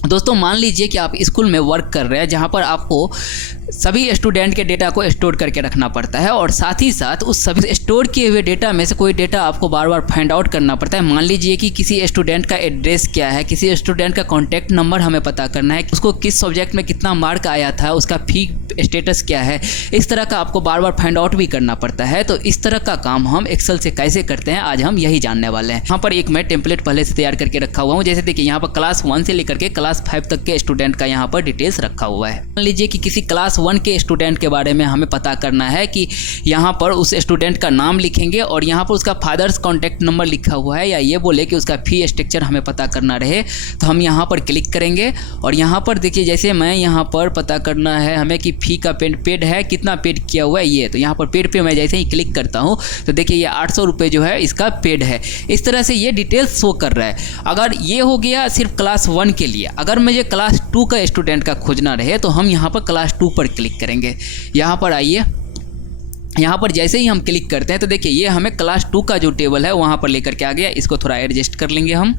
दोस्तों मान लीजिए कि आप स्कूल में वर्क कर रहे हैं जहाँ पर आपको सभी स्टूडेंट के डेटा को स्टोर करके रखना पड़ता है और साथ ही साथ उस सभी स्टोर किए हुए डेटा में से कोई डेटा आपको बार बार फाइंड आउट करना पड़ता है। मान लीजिए कि किसी स्टूडेंट का एड्रेस क्या है, किसी स्टूडेंट का कॉन्टैक्ट नंबर हमें पता करना है, उसको किस सब्जेक्ट में कितना मार्क आया था, उसका फी स्टेटस क्या है, इस तरह का आपको बार बार फाइंड आउट भी करना पड़ता है। तो इस तरह का काम हम एक्सेल से कैसे करते हैं आज हम यही जानने वाले हैं। यहाँ पर एक मैं टेम्पलेट पहले से तैयार करके रखा हुआ हूँ। जैसे देखिए यहाँ पर क्लास 1 से लेकर के क्लास 5 तक के स्टूडेंट का यहाँ पर डिटेल्स रखा हुआ है। मान लीजिए कि किसी क्लास 1 के स्टूडेंट के बारे में हमें पता करना है कि यहाँ पर उस स्टूडेंट का नाम लिखेंगे और यहाँ पर उसका फादर्स कॉन्टैक्ट नंबर लिखा हुआ है, या ये बोले कि उसका फी स्ट्रक्चर हमें पता करना रहे तो हम यहाँ पर क्लिक करेंगे। और यहाँ पर देखिए जैसे मैं यहाँ पर पता करना है हमें कि फ़ी का पेड है, कितना पेड किया हुआ है ये, तो यहाँ पर पेड पे मैं जैसे ही क्लिक करता हूँ तो देखिए ये 800 रुपये जो है इसका पेड है। इस तरह से ये डिटेल्स शो कर रहा है। अगर ये हो गया सिर्फ क्लास 1 के लिए, अगर मुझे क्लास 2 का स्टूडेंट का खोजना रहे तो हम यहाँ पर क्लास 2 पर क्लिक करेंगे। यहाँ पर आइए, यहाँ पर जैसे ही हम क्लिक करते हैं तो देखिए ये हमें क्लास 2 का जो टेबल है वहाँ पर लेकर के आ गया। इसको थोड़ा एडजस्ट कर लेंगे हम,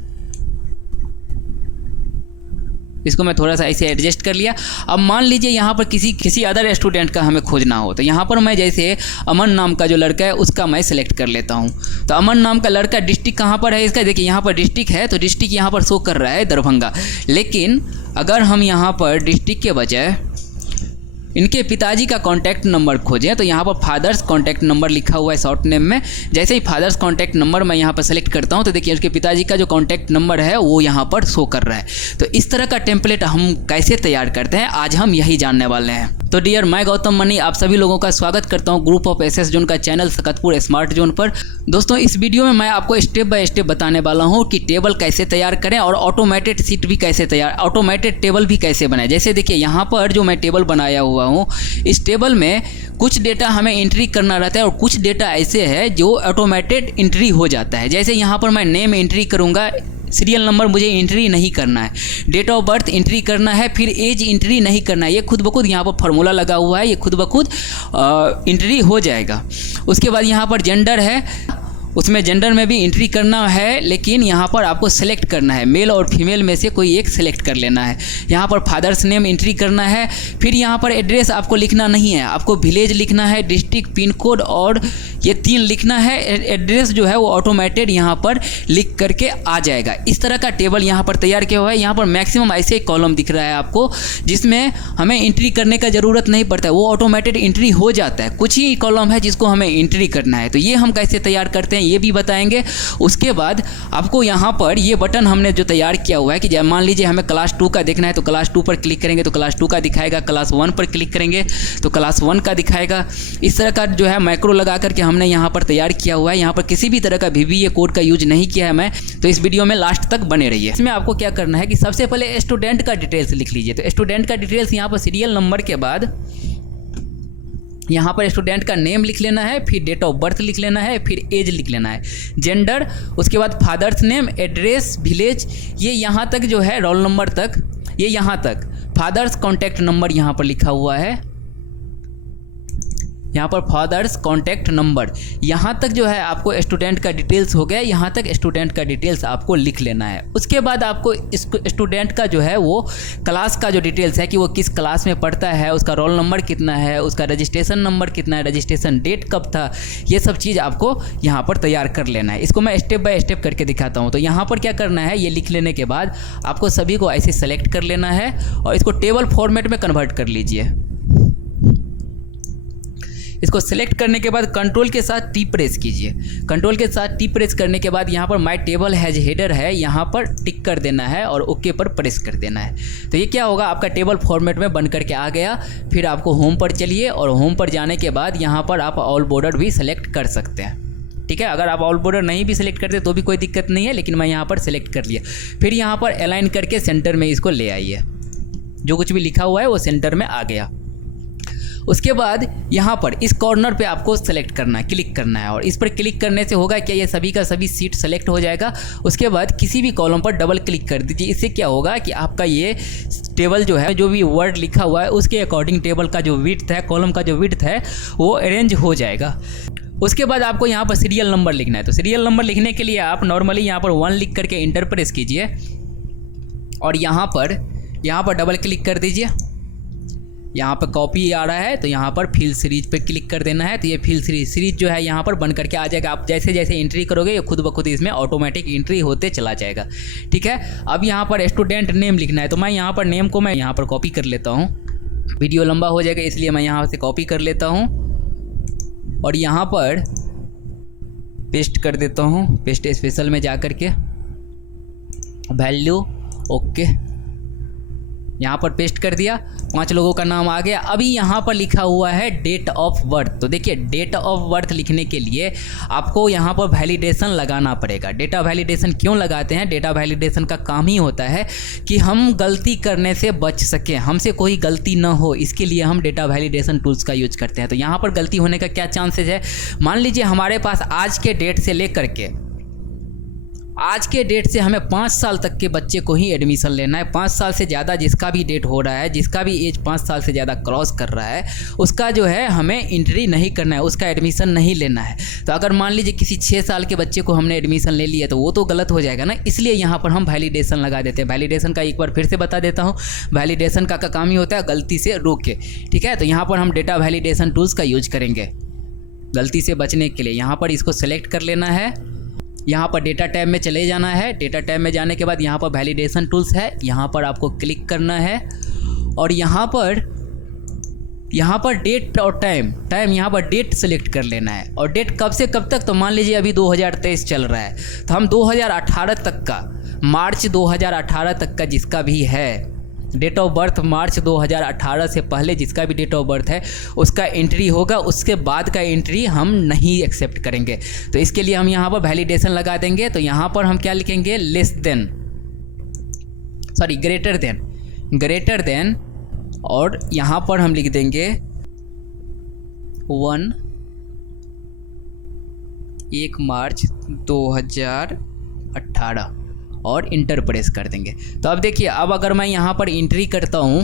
इसको मैं थोड़ा सा ऐसे एडजस्ट कर लिया। अब मान लीजिए यहाँ पर किसी अदर स्टूडेंट का हमें खोजना हो तो यहाँ पर मैं जैसे अमन नाम का जो लड़का है उसका मैं सिलेक्ट कर लेता हूँ। तो अमन नाम का लड़का डिस्ट्रिक्ट कहाँ पर है इसका, देखिए यहाँ पर डिस्ट्रिक्ट है तो डिस्ट्रिक्ट यहाँ पर शो कर रहा है दरभंगा। लेकिन अगर हम यहाँ पर डिस्ट्रिक्ट के बजाय इनके पिताजी का कॉन्टैक्ट नंबर खोजें तो यहाँ पर फादर्स कॉन्टैक्ट नंबर लिखा हुआ है शॉर्ट नेम में। जैसे ही फादर्स कॉन्टैक्ट नंबर मैं यहाँ पर सेलेक्ट करता हूँ तो देखिए उसके पिताजी का जो कॉन्टैक्ट नंबर है वो यहाँ पर शो कर रहा है। तो इस तरह का टेम्पलेट हम कैसे तैयार करते हैं आज हम यही जानने वाले हैं। तो डियर मैं गौतम मनी आप सभी लोगों का स्वागत करता हूं ग्रुप ऑफ एसएस जोन का चैनल सकतपुर स्मार्ट जोन पर। दोस्तों इस वीडियो में मैं आपको स्टेप बाय स्टेप बताने वाला हूं कि टेबल कैसे तैयार करें और ऑटोमेटेड शीट भी कैसे ऑटोमेटेड टेबल भी कैसे बनाएं। जैसे देखिए यहाँ पर जो मैं टेबल बनाया हुआ हूँ इस टेबल में कुछ डेटा हमें एंट्री करना रहता है और कुछ डेटा ऐसे है जो ऑटोमेटेड एंट्री हो जाता है। जैसे यहाँ पर मैं नेम एंट्री करूँगा, सीरियल नंबर मुझे एंट्री नहीं करना है, डेट ऑफ बर्थ एंट्री करना है, फिर एज एंट्री नहीं करना है। ये खुद ब खुद यहाँ पर फार्मूला लगा हुआ है, ये खुद ब खुद एंट्री हो जाएगा। उसके बाद यहाँ पर जेंडर है, उसमें जेंडर में भी एंट्री करना है, लेकिन यहाँ पर आपको सेलेक्ट करना है, मेल और फीमेल में से कोई एक सेलेक्ट कर लेना है। यहाँ पर फादर्स नेम एंट्री करना है। फिर यहाँ पर एड्रेस आपको लिखना नहीं है, आपको विलेज लिखना है, डिस्ट्रिक्ट, पिन कोड और ये 3 लिखना है। एड्रेस जो है वो ऑटोमेटेड यहाँ पर लिख करके आ जाएगा। इस तरह का टेबल यहाँ पर तैयार किया हुआ है। यहाँ पर मैक्सिमम ऐसे कॉलम दिख रहा है आपको जिसमें हमें एंट्री करने का ज़रूरत नहीं पड़ता है, वो ऑटोमेटेड एंट्री हो जाता है। कुछ ही कॉलम है जिसको हमें एंट्री करना है। तो ये हम कैसे तैयार करते हैं ये भी बताएंगे। उसके बाद आपको यहाँ पर ये बटन हमने जो तैयार किया हुआ है कि जब मान लीजिए हमें क्लास 2 का देखना है तो क्लास 2 पर क्लिक करेंगे तो क्लास 2 का दिखाएगा, क्लास 1 पर क्लिक करेंगे तो क्लास 1 का दिखाएगा। इस तरह का जो है मैक्रो लगा करके हमने यहाँ पर तैयार किया हुआ है। यहाँ पर किसी भी तरह का VBA कोड का यूज नहीं किया है मैं, तो इस वीडियो में लास्ट तक बने रहिए। इसमें आपको क्या करना है कि सबसे पहले स्टूडेंट का डिटेल्स लिख लीजिए। तो स्टूडेंट का डिटेल्स यहाँ पर सीरियल नंबर के बाद यहाँ पर स्टूडेंट का नेम लिख लेना है, फिर डेट ऑफ बर्थ लिख लेना है, फिर एज लिख लेना है, जेंडर, उसके बाद फादर्स नेम, एड्रेस, विलेज, ये यहाँ तक जो है रोल नंबर तक, ये यहाँ तक फादर्स कॉन्टैक्ट नंबर यहाँ पर लिखा हुआ है। यहाँ पर फादर्स कॉन्टैक्ट नंबर यहाँ तक जो है आपको स्टूडेंट का डिटेल्स हो गया। यहाँ तक स्टूडेंट का डिटेल्स आपको लिख लेना है। उसके बाद आपको स्टूडेंट का जो है वो क्लास का जो डिटेल्स है कि वो किस क्लास में पढ़ता है, उसका रोल नंबर कितना है, उसका रजिस्ट्रेशन नंबर कितना है, रजिस्ट्रेशन डेट कब था, ये सब चीज़ आपको यहाँ पर तैयार कर लेना है। इसको मैं स्टेप बाय स्टेप करके दिखाता हूँ। तो यहाँ पर क्या करना है, ये लिख लेने के बाद आपको सभी को ऐसे सेलेक्ट कर लेना है और इसको टेबल फॉर्मेट में कन्वर्ट कर लीजिए। इसको सेलेक्ट करने के बाद कंट्रोल के साथ टी प्रेस कीजिए। कंट्रोल के साथ टी प्रेस करने के बाद यहाँ पर माय टेबल हैज हेडर है, यहाँ पर टिक कर देना है और ओके पर प्रेस कर देना है। तो ये क्या होगा, आपका टेबल फॉर्मेट में बन करके आ गया। फिर आपको होम पर चलिए और होम पर जाने के बाद यहाँ पर आप ऑल बॉर्डर भी सेलेक्ट कर सकते हैं। ठीक है, अगर आप ऑल बॉर्डर नहीं भी सिलेक्ट करते तो भी कोई दिक्कत नहीं है, लेकिन मैं यहाँ पर सिलेक्ट कर लिया। फिर यहाँ पर अलाइन करके सेंटर में इसको ले आइए, जो कुछ भी लिखा हुआ है वो सेंटर में आ गया। उसके बाद यहाँ पर इस कॉर्नर पे आपको सेलेक्ट करना है, क्लिक करना है और इस पर क्लिक करने से होगा क्या, ये सभी का सभी सीट सेलेक्ट हो जाएगा। उसके बाद किसी भी कॉलम पर डबल क्लिक कर दीजिए। इससे क्या होगा कि आपका ये टेबल जो है, जो भी वर्ड लिखा हुआ है उसके अकॉर्डिंग टेबल का जो विड्थ है, कॉलम का जो विड्थ है वो अरेंज हो जाएगा। उसके बाद आपको यहाँ पर सीरियल नंबर लिखना है। तो सीरियल नंबर लिखने के लिए आप नॉर्मली यहाँ पर 1 लिख करके इंटर प्रेस कीजिए। और यहाँ पर डबल क्लिक कर दीजिए। यहाँ पर कॉपी आ रहा है तो यहाँ पर फिल सीरीज पे क्लिक कर देना है। तो ये फिल सीरीज जो है यहाँ पर बन करके आ जाएगा। आप जैसे जैसे एंट्री करोगे ये खुद ब खुद इसमें ऑटोमेटिक एंट्री होते चला जाएगा। ठीक है, अब यहाँ पर स्टूडेंट नेम लिखना है। तो मैं यहाँ पर नेम को मैं यहाँ पर कॉपी कर लेता हूँ। वीडियो लंबा हो जाएगा इसलिए मैं यहाँ से कॉपी कर लेता हूँ और यहाँ पर पेस्ट कर देता हूँ। पेस्ट स्पेशल में जा कर के वैल्यू ओके, यहाँ पर पेस्ट कर दिया। 5 लोगों का नाम आ गया। अभी यहाँ पर लिखा हुआ है डेट ऑफ बर्थ। तो देखिए डेट ऑफ बर्थ लिखने के लिए आपको यहाँ पर वैलिडेशन लगाना पड़ेगा। डेटा वैलिडेशन क्यों लगाते हैं? डेटा वैलिडेशन का काम ही होता है कि हम गलती करने से बच सकें, हमसे कोई गलती ना हो, इसके लिए हम डेटा वैलिडेशन टूल्स का यूज करते हैं। तो यहाँ पर गलती होने का क्या चांसेस है? मान लीजिए हमारे पास आज के डेट से लेकर के आज के डेट से हमें 5 साल तक के बच्चे को ही एडमिशन लेना है। 5 साल से ज़्यादा जिसका भी डेट हो रहा है, जिसका भी एज 5 साल से ज़्यादा क्रॉस कर रहा है, उसका जो है हमें एंट्री नहीं करना है, उसका एडमिशन नहीं लेना है। तो अगर मान लीजिए किसी 6 साल के बच्चे को हमने एडमिशन ले लिया तो वो तो गलत हो जाएगा ना, इसलिए यहाँ पर हम वैलिडेशन लगा देते हैं। वैलिडेशन का एक बार फिर से बता देता हूँ। वैलिडेशन का काम ही होता है गलती से रोके। ठीक है, तो यहाँ पर हम डेटा वैलिडेशन टूल्स का यूज करेंगे गलती से बचने के लिए। यहाँ पर इसको सेलेक्ट कर लेना है, यहाँ पर डेटा टैब में चले जाना है। डेटा टैब में जाने के बाद यहाँ पर वैलिडेशन टूल्स है, यहाँ पर आपको क्लिक करना है और यहाँ पर डेट और टाइम यहाँ पर डेट सेलेक्ट कर लेना है। और डेट कब से कब तक? तो मान लीजिए अभी 2023 चल रहा है तो हम 2018 तक का, मार्च 2018 तक का जिसका भी है डेट ऑफ बर्थ, मार्च 2018 से पहले जिसका भी डेट ऑफ बर्थ है उसका एंट्री होगा। उसके बाद का एंट्री हम नहीं एक्सेप्ट करेंगे। तो इसके लिए हम यहाँ पर वैलिडेशन लगा देंगे। तो यहाँ पर हम क्या लिखेंगे? ग्रेटर देन और यहाँ पर हम लिख देंगे 1 मार्च 2018 और इंटर प्रेस कर देंगे। तो अब देखिए, अब अगर मैं यहाँ पर एंट्री करता हूँ,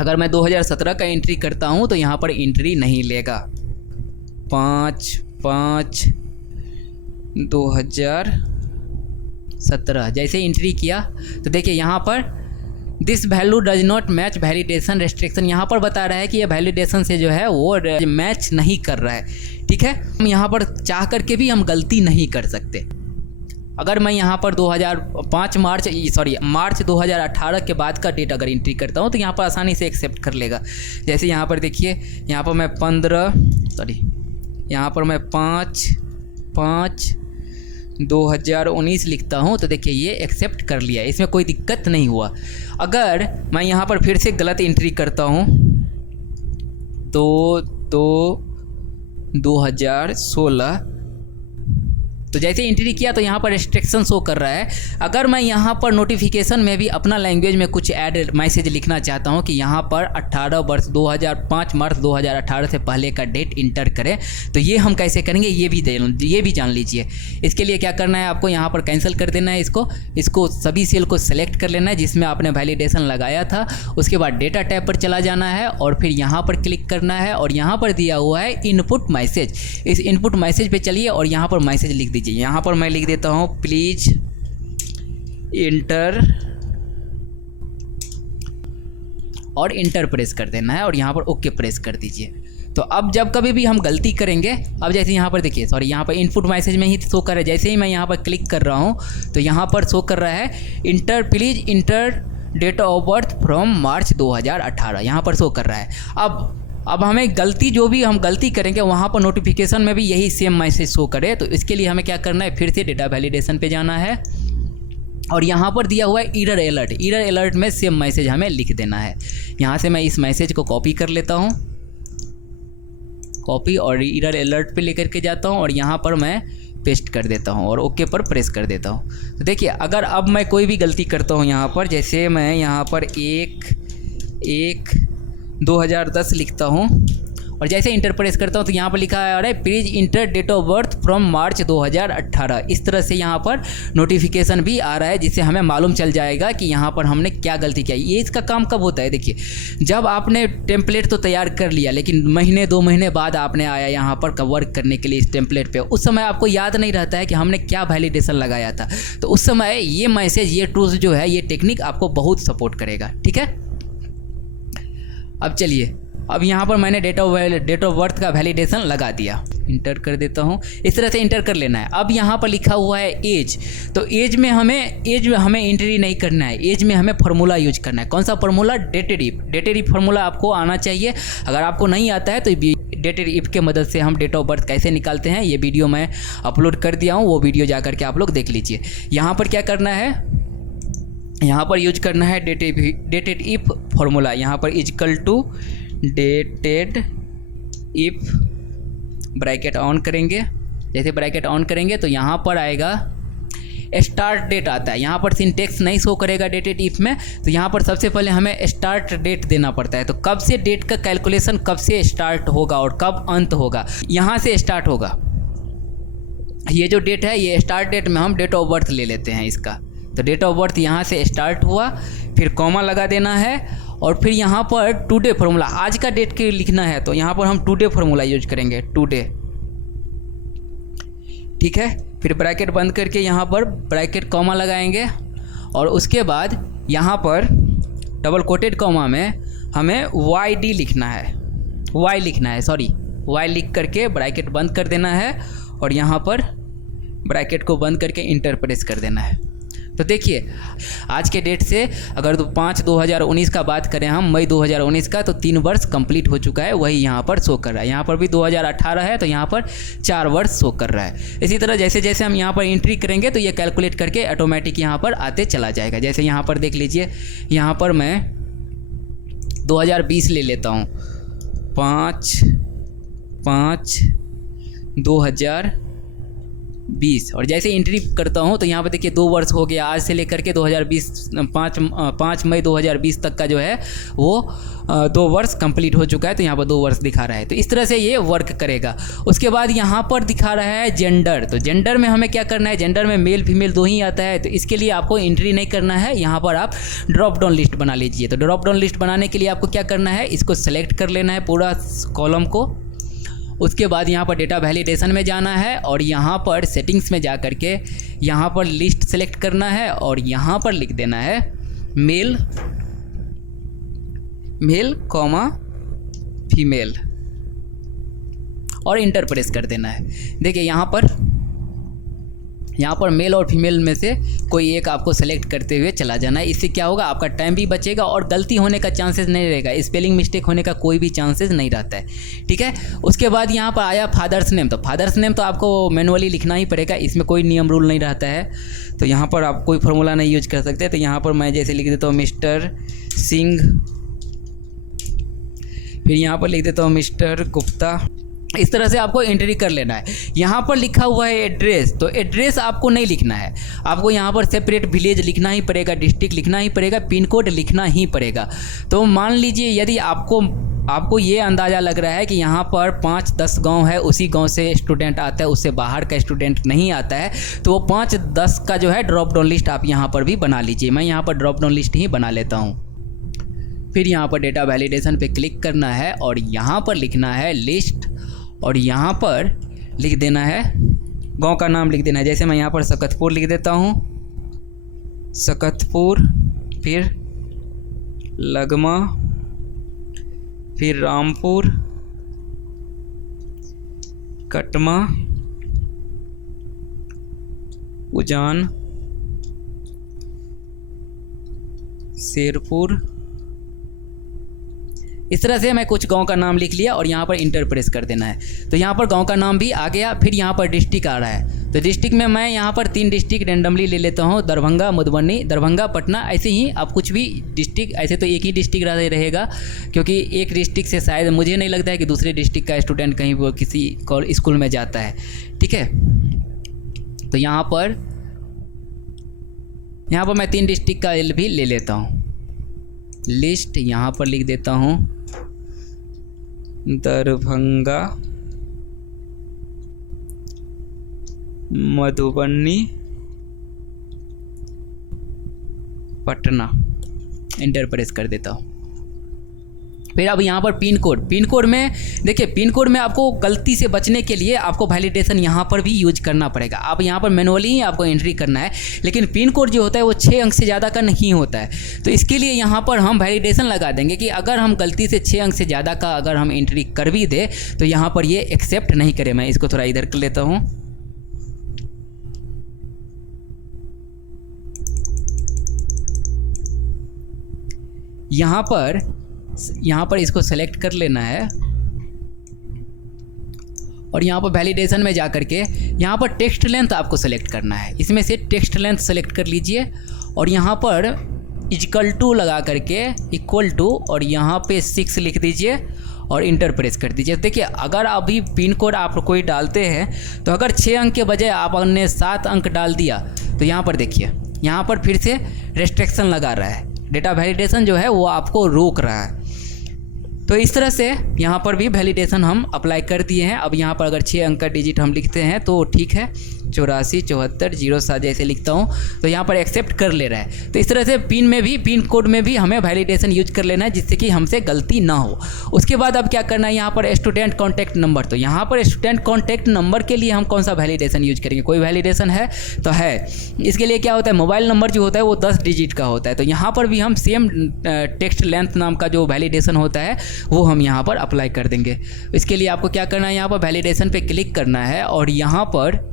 अगर मैं 2017 का एंट्री करता हूँ तो यहाँ पर एंट्री नहीं लेगा। 5/5/2017 जैसे एंट्री किया तो देखिए यहाँ पर this value does not match validation restriction, यहाँ पर बता रहा है कि ये वैलिडेशन से जो है वो मैच नहीं कर रहा है। ठीक है, हम यहाँ पर चाह करके भी हम गलती नहीं कर सकते। अगर मैं यहाँ पर मार्च 2018 के बाद का डेट अगर एंट्री करता हूँ तो यहाँ पर आसानी से एक्सेप्ट कर लेगा। जैसे यहाँ पर देखिए, यहाँ पर मैं 5/5/2019 लिखता हूँ तो देखिए ये एक्सेप्ट कर लिया, इसमें कोई दिक्कत नहीं हुआ। अगर मैं यहाँ पर फिर से गलत एंट्री करता हूँ 2016 तो जैसे एंट्री किया तो यहाँ पर रेस्ट्रिक्शन शो कर रहा है। अगर मैं यहाँ पर नोटिफिकेशन में भी अपना लैंग्वेज में कुछ ऐड मैसेज लिखना चाहता हूँ कि यहाँ पर 5 मार्च 2018 से पहले का डेट इंटर करें तो ये हम कैसे करेंगे ये भी जान लीजिए। इसके लिए क्या करना है, आपको यहाँ पर कैंसिल कर देना है। इसको सभी सेल को सेलेक्ट कर लेना है जिसमें आपने वैलिडेशन लगाया था। उसके बाद डेटा टैब पर चला जाना है और फिर यहाँ पर क्लिक करना है और यहाँ पर दिया हुआ है इनपुट मैसेज। इस इनपुट मैसेज पे चलिए और यहाँ पर मैसेज लिख दीजिए। यहाँ पर मैं लिख देता हूँ प्लीज इंटर और इंटर प्रेस कर देना है और यहाँ पर ओके प्रेस कर दीजिए। तो अब जब कभी भी हम गलती करेंगे, अब जैसे यहाँ पर देखिए, यहाँ पर इनपुट मैसेज में ही शो कर रहा है। जैसे ही मैं यहाँ पर क्लिक कर रहा हूँ तो यहाँ पर शो कर रहा है please enter date of birth from March 2018, यहाँ पर शो कर रहा है। अब हमें जो भी हम गलती करेंगे वहाँ पर नोटिफिकेशन में भी यही सेम मैसेज शो करे। तो इसके लिए हमें क्या करना है, फिर से डेटा वैलिडेशन पे जाना है और यहाँ पर दिया हुआ है एरर अलर्ट में सेम मैसेज हमें लिख देना है। यहाँ से मैं इस मैसेज को कॉपी कर लेता हूँ, कॉपी और एरर अलर्ट पे लेकर के जाता हूँ और यहाँ पर मैं पेस्ट कर देता हूँ और ओके पर प्रेस कर देता हूँ। तो देखिए, अगर अब मैं कोई भी गलती करता हूँ यहाँ पर, जैसे मैं यहाँ पर 1/1/2010 लिखता हूँ और जैसे इंटर प्रेस करता हूँ तो यहाँ पर लिखा आ रहा है please enter date of birth from March 2018। इस तरह से यहाँ पर नोटिफिकेशन भी आ रहा है, जिससे हमें मालूम चल जाएगा कि यहाँ पर हमने क्या गलती किया। ये इसका काम कब होता है, देखिए जब आपने टेम्पलेट तो तैयार कर लिया, लेकिन महीने 2 महीने बाद आपने आया यहाँ पर वर्क करने के लिए इस टेम्पलेट पे, उस समय आपको याद नहीं रहता है कि हमने क्या वैलिडेशन लगाया था। तो उस समय ये मैसेज, ये टूल्स जो है, ये टेक्निक आपको बहुत सपोर्ट करेगा। ठीक है, अब चलिए, अब यहाँ पर मैंने डेट ऑफ बर्थ का वैलिडेशन लगा दिया, इंटर कर देता हूँ। इस तरह से इंटर कर लेना है। अब यहाँ पर लिखा हुआ है एज, तो एज में हमें एंट्री नहीं करना है, एज में हमें फार्मूला यूज करना है। कौन सा फार्मूला, डेटेड इफ फार्मूला आपको आना चाहिए। अगर आपको नहीं आता है तो डेटेड इफ के मदद से हम डेट ऑफ बर्थ कैसे निकालते हैं, ये वीडियो मैं अपलोड कर दिया हूँ, वो वीडियो जा करके आप लोग देख लीजिए। यहाँ पर क्या करना है, यहाँ पर यूज करना है डेटेड इफ फार्मूला। यहाँ पर equal to dated if, bracket on करेंगे। जैसे ब्रैकेट ऑन करेंगे तो यहाँ पर आएगा स्टार्ट डेट आता है। यहाँ पर सिंटेक्स नहीं शो करेगा डेटेड इफ में, तो यहाँ पर सबसे पहले हमें स्टार्ट डेट देना पड़ता है। तो कब से डेट का कैलकुलेशन कब से स्टार्ट होगा और कब अंत होगा, यहाँ से स्टार्ट होगा। ये जो डेट है, ये स्टार्ट डेट में हम डेट ऑफ बर्थ ले लेते हैं इसका। तो डेट ऑफ बर्थ यहाँ से स्टार्ट हुआ, फिर कॉमा लगा देना है, और फिर यहाँ पर टुडे फार्मूला, आज का डेट के लिखना है, तो यहाँ पर हम टुडे फार्मूला यूज करेंगे, टुडे। ठीक है, फिर ब्रैकेट बंद करके यहाँ पर ब्रैकेट कॉमा लगाएंगे, और उसके बाद यहाँ पर डबल कोटेड कॉमा में हमें YD लिखना है, Y लिख करके ब्रैकेट बंद कर देना है, और यहाँ पर ब्रैकेट को बंद करके इंटर प्रेस कर देना है। तो देखिए आज के डेट से अगर 5/2019 का बात करें हम, मई 2019 का, तो 3 वर्ष कंप्लीट हो चुका है, वही यहाँ पर शो कर रहा है। यहाँ पर भी 2018 है, तो यहाँ पर 4 वर्ष शो कर रहा है। इसी तरह जैसे जैसे हम यहाँ पर एंट्री करेंगे तो ये कैलकुलेट करके ऑटोमेटिक यहाँ पर आते चला जाएगा। जैसे यहाँ पर देख लीजिए, यहाँ पर मैं 2020 ले लेता हूँ, 5/5/2020, और जैसे एंट्री करता हूँ तो यहाँ पर देखिए 2 वर्ष हो गया, आज से लेकर के 2020 5 मई 2020 तक का जो है वो 2 वर्ष कंप्लीट हो चुका है, तो यहाँ पर 2 वर्ष दिखा रहा है। तो इस तरह से ये वर्क करेगा। उसके बाद यहाँ पर दिखा रहा है जेंडर, तो जेंडर में हमें क्या करना है, जेंडर में मेल फीमेल 2 ही आता है, तो इसके लिए आपको एंट्री नहीं करना है। यहाँ पर आप ड्रॉप डाउन लिस्ट बना लीजिए। तो ड्रॉप डाउन लिस्ट बनाने के लिए आपको क्या करना है, इसको सेलेक्ट कर लेना है पूरा कॉलम को। उसके बाद यहाँ पर डेटा वैलिडेशन में जाना है, और यहाँ पर सेटिंग्स में जा कर के यहाँ पर लिस्ट सेलेक्ट करना है, और यहाँ पर लिख देना है मेल कॉमा फीमेल, और इंटर प्रेस कर देना है। देखिए यहाँ पर मेल और फीमेल में से कोई एक आपको सेलेक्ट करते हुए चला जाना है। इससे क्या होगा, आपका टाइम भी बचेगा और गलती होने का चांसेस नहीं रहेगा, स्पेलिंग मिस्टेक होने का कोई भी चांसेस नहीं रहता है। ठीक है, उसके बाद यहाँ पर आया फादर्स नेम, तो फादर्स नेम तो आपको मैनुअली लिखना ही पड़ेगा, इसमें कोई नियम रूल नहीं रहता है। तो यहाँ पर आप कोई फार्मूला नहीं यूज कर सकते। तो यहाँ पर मैं जैसे लिख देता हूँ मिस्टर सिंह, फिर यहाँ पर लिख देता हूँ मिस्टर गुप्ता। इस तरह से आपको एंट्री कर लेना है। यहाँ पर लिखा हुआ है एड्रेस, तो एड्रेस आपको नहीं लिखना है, आपको यहाँ पर सेपरेट विलेज लिखना ही पड़ेगा, डिस्ट्रिक्ट लिखना ही पड़ेगा, पिन कोड लिखना ही पड़ेगा। तो मान लीजिए यदि आपको ये अंदाज़ा लग रहा है कि यहाँ पर 5-10 गांव है, उसी गांव से स्टूडेंट आता है, उससे बाहर का स्टूडेंट नहीं आता है, तो वो 5-10 का जो है ड्रॉप डाउन लिस्ट आप यहाँ पर भी बना लीजिए। मैं यहाँ पर ड्रॉप डाउन लिस्ट ही बना लेता हूँ। फिर यहाँ पर डेटा वैलिडेशन पे क्लिक करना है, और यहाँ पर लिखना है लिस्ट, और यहाँ पर लिख देना है गांव का नाम लिख देना है। जैसे मैं यहाँ पर सकतपुर लिख देता हूँ, सकतपुर, फिर लगमा, फिर रामपुर, कटमा, उजान, शेरपुर। इस तरह से मैं कुछ गांव का नाम लिख लिया, और यहाँ पर इंटर प्रेस कर देना है। तो यहाँ पर गांव का नाम भी आ गया। फिर यहाँ पर डिस्ट्रिक्ट आ रहा है, तो डिस्ट्रिक्ट में मैं यहाँ पर 3 डिस्ट्रिक्ट रेंडमली ले लेता हूँ, दरभंगा, मधुबनी, दरभंगा, पटना, ऐसे ही आप कुछ भी डिस्ट्रिक्ट, ऐसे तो एक ही डिस्ट्रिक्ट रहेगा, क्योंकि एक डिस्ट्रिक्ट से शायद मुझे नहीं लगता है कि दूसरे डिस्ट्रिक्ट का स्टूडेंट कहीं वो किसी स्कूल में जाता है। ठीक है, तो यहाँ पर मैं 3 डिस्ट्रिक्ट का भी ले लेता हूँ, लिस्ट यहाँ पर लिख देता हूँ, दरभंगा, मधुबनी, पटना, इंटर प्रेस कर देता हूँ। फिर अब यहाँ पर पिन कोड में देखिए, पिन कोड में आपको गलती से बचने के लिए आपको वैलिडेशन यहाँ पर भी यूज करना पड़ेगा। आप यहाँ पर मैनुअली ही आपको एंट्री करना है, लेकिन पिन कोड जो होता है वो 6 अंक से ज़्यादा का नहीं होता है। तो इसके लिए यहाँ पर हम वैलिडेशन लगा देंगे कि अगर हम गलती से 6 अंक से ज़्यादा का अगर हम एंट्री कर भी दे तो यहाँ पर ये एक्सेप्ट नहीं करे। मैं इसको थोड़ा इधर कर लेता हूँ। यहाँ पर इसको सेलेक्ट कर लेना है और यहाँ पर वैलिडेशन में जा करके यहाँ पर टेक्स्ट लेंथ आपको सेलेक्ट करना है। इसमें से टेक्स्ट लेंथ सेलेक्ट कर लीजिए और यहाँ पर इक्वल टू लगा करके इक्वल टू और यहाँ पे 6 लिख दीजिए और इंटर प्रेस कर दीजिए। देखिए, अगर अभी पिन कोड आप कोई डालते हैं तो अगर 6 अंक के बजाय आपने 7 अंक डाल दिया तो यहाँ पर देखिए, यहाँ पर फिर से रेस्ट्रिक्शन लगा रहा है। डेटा वैलिडेशन जो है वो आपको रोक रहा है। तो इस तरह से यहाँ पर भी वैलिडेशन हम अप्लाई कर दिए हैं। अब यहाँ पर अगर 6 अंक का डिजिट हम लिखते हैं तो ठीक है, 84 74 07 जैसे लिखता हूँ तो यहाँ पर एक्सेप्ट कर ले रहा है। तो इस तरह से पिन कोड में भी हमें वैलिडेशन यूज कर लेना है जिससे कि हमसे गलती ना हो। उसके बाद अब क्या करना है, यहाँ पर स्टूडेंट कॉन्टैक्ट नंबर। तो यहाँ पर स्टूडेंट कॉन्टैक्ट नंबर के लिए हम कौन सा वैलिडेशन यूज करेंगे? कोई वैलिडेशन है तो है। इसके लिए क्या होता है, मोबाइल नंबर जो होता है वो 10 डिजिट का होता है। तो यहाँ पर भी हम सेम टेक्स्ट लेंथ नाम का जो वैलिडेशन होता है वो हम यहाँ पर अप्लाई कर देंगे। इसके लिए आपको क्या करना है, यहाँ पर वैलिडेशन पे क्लिक करना है और यहाँ पर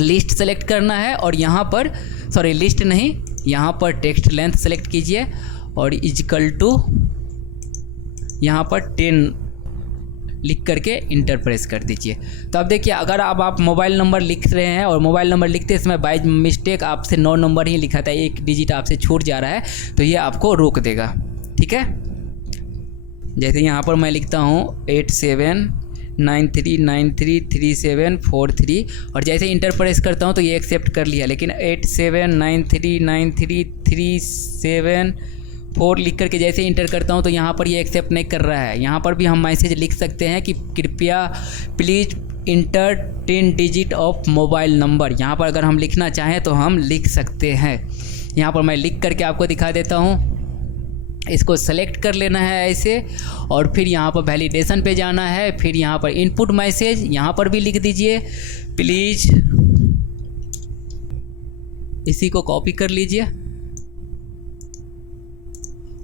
लिस्ट सेलेक्ट करना है और यहाँ पर लिस्ट नहीं, यहाँ पर टेक्स्ट लेंथ सेलेक्ट कीजिए और इक्वल टू यहाँ पर 10 लिख करके इंटर प्रेस कर दीजिए। तो अब देखिए, अगर आप मोबाइल नंबर लिख रहे हैं और मोबाइल नंबर लिखते समय बाय मिस्टेक आपसे 9 नंबर ही लिखा था, 1 डिजिट आपसे छूट जा रहा है तो ये आपको रोक देगा। ठीक है, जैसे यहाँ पर मैं लिखता हूँ 8793933743 और जैसे इंटर प्रेस करता हूँ तो ये एक्सेप्ट कर लिया, लेकिन 87939337 लिख करके जैसे इंटर करता हूँ तो यहाँ पर ये एक्सेप्ट नहीं कर रहा है। यहाँ पर भी हम मैसेज लिख सकते हैं कि कृपया please inter 10 digit of mobile number. यहाँ पर अगर हम लिखना चाहें तो हम लिख सकते हैं। यहाँ पर मैं लिख करके आपको दिखा देता हूँ। इसको सेलेक्ट कर लेना है ऐसे और फिर यहाँ पर वैलिडेशन पे जाना है। फिर यहाँ पर इनपुट मैसेज यहाँ पर भी लिख दीजिए प्लीज़, इसी को कॉपी कर लीजिए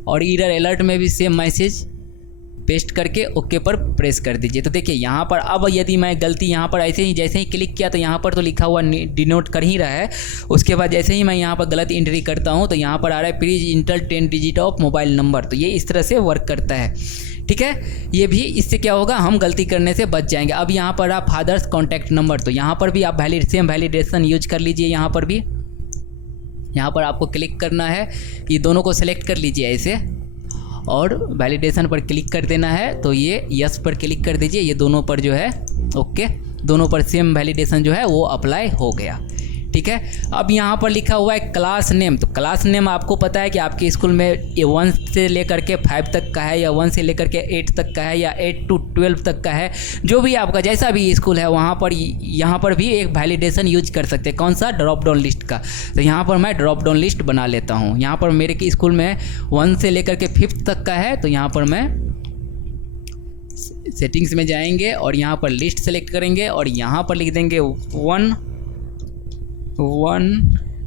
और एरर अलर्ट में भी सेम मैसेज पेस्ट करके ओके पर प्रेस कर दीजिए। तो देखिए, यहाँ पर अब यदि मैं गलती यहाँ पर ऐसे ही जैसे ही क्लिक किया तो यहाँ पर तो लिखा हुआ डिनोट कर ही रहा है। उसके बाद जैसे ही मैं यहाँ पर गलत एंट्री करता हूँ तो यहाँ पर आ रहा है please inter 10 digit of mobile number. तो ये इस तरह से वर्क करता है। ठीक है, ये भी इससे क्या होगा, हम गलती करने से बच जाएंगे। अब यहाँ पर आप फादर्स कॉन्टैक्ट नंबर, तो यहाँ पर भी आप सेम वैलिडेशन यूज कर लीजिए। यहाँ पर भी यहाँ पर आपको क्लिक करना है, ये दोनों को सेलेक्ट कर लीजिए ऐसे और वैलिडेशन पर क्लिक कर देना है। तो ये यस पर क्लिक कर दीजिए, ये दोनों पर जो है ओके, दोनों पर सेम वैलिडेशन जो है वो अप्लाई हो गया। ठीक है, अब यहाँ पर लिखा हुआ है क्लास नेम। तो क्लास नेम आपको पता है कि आपके स्कूल में 1 से लेकर के 5 तक का है या 1 से लेकर के 8 तक का है या 8 to 12 तक का है, जो भी आपका जैसा भी स्कूल है वहाँ पर यहाँ पर भी एक वैलिडेशन यूज कर सकते हैं। कौन सा, ड्रॉप डाउन लिस्ट का। तो यहाँ पर मैं ड्रॉप डाउन लिस्ट बना लेता हूँ। यहाँ पर मेरे के स्कूल में 1 से लेकर के 5 तक का है। तो यहाँ पर मैं सेटिंग्स में जाएंगे और यहाँ पर लिस्ट सेलेक्ट करेंगे और यहाँ पर लिख देंगे 1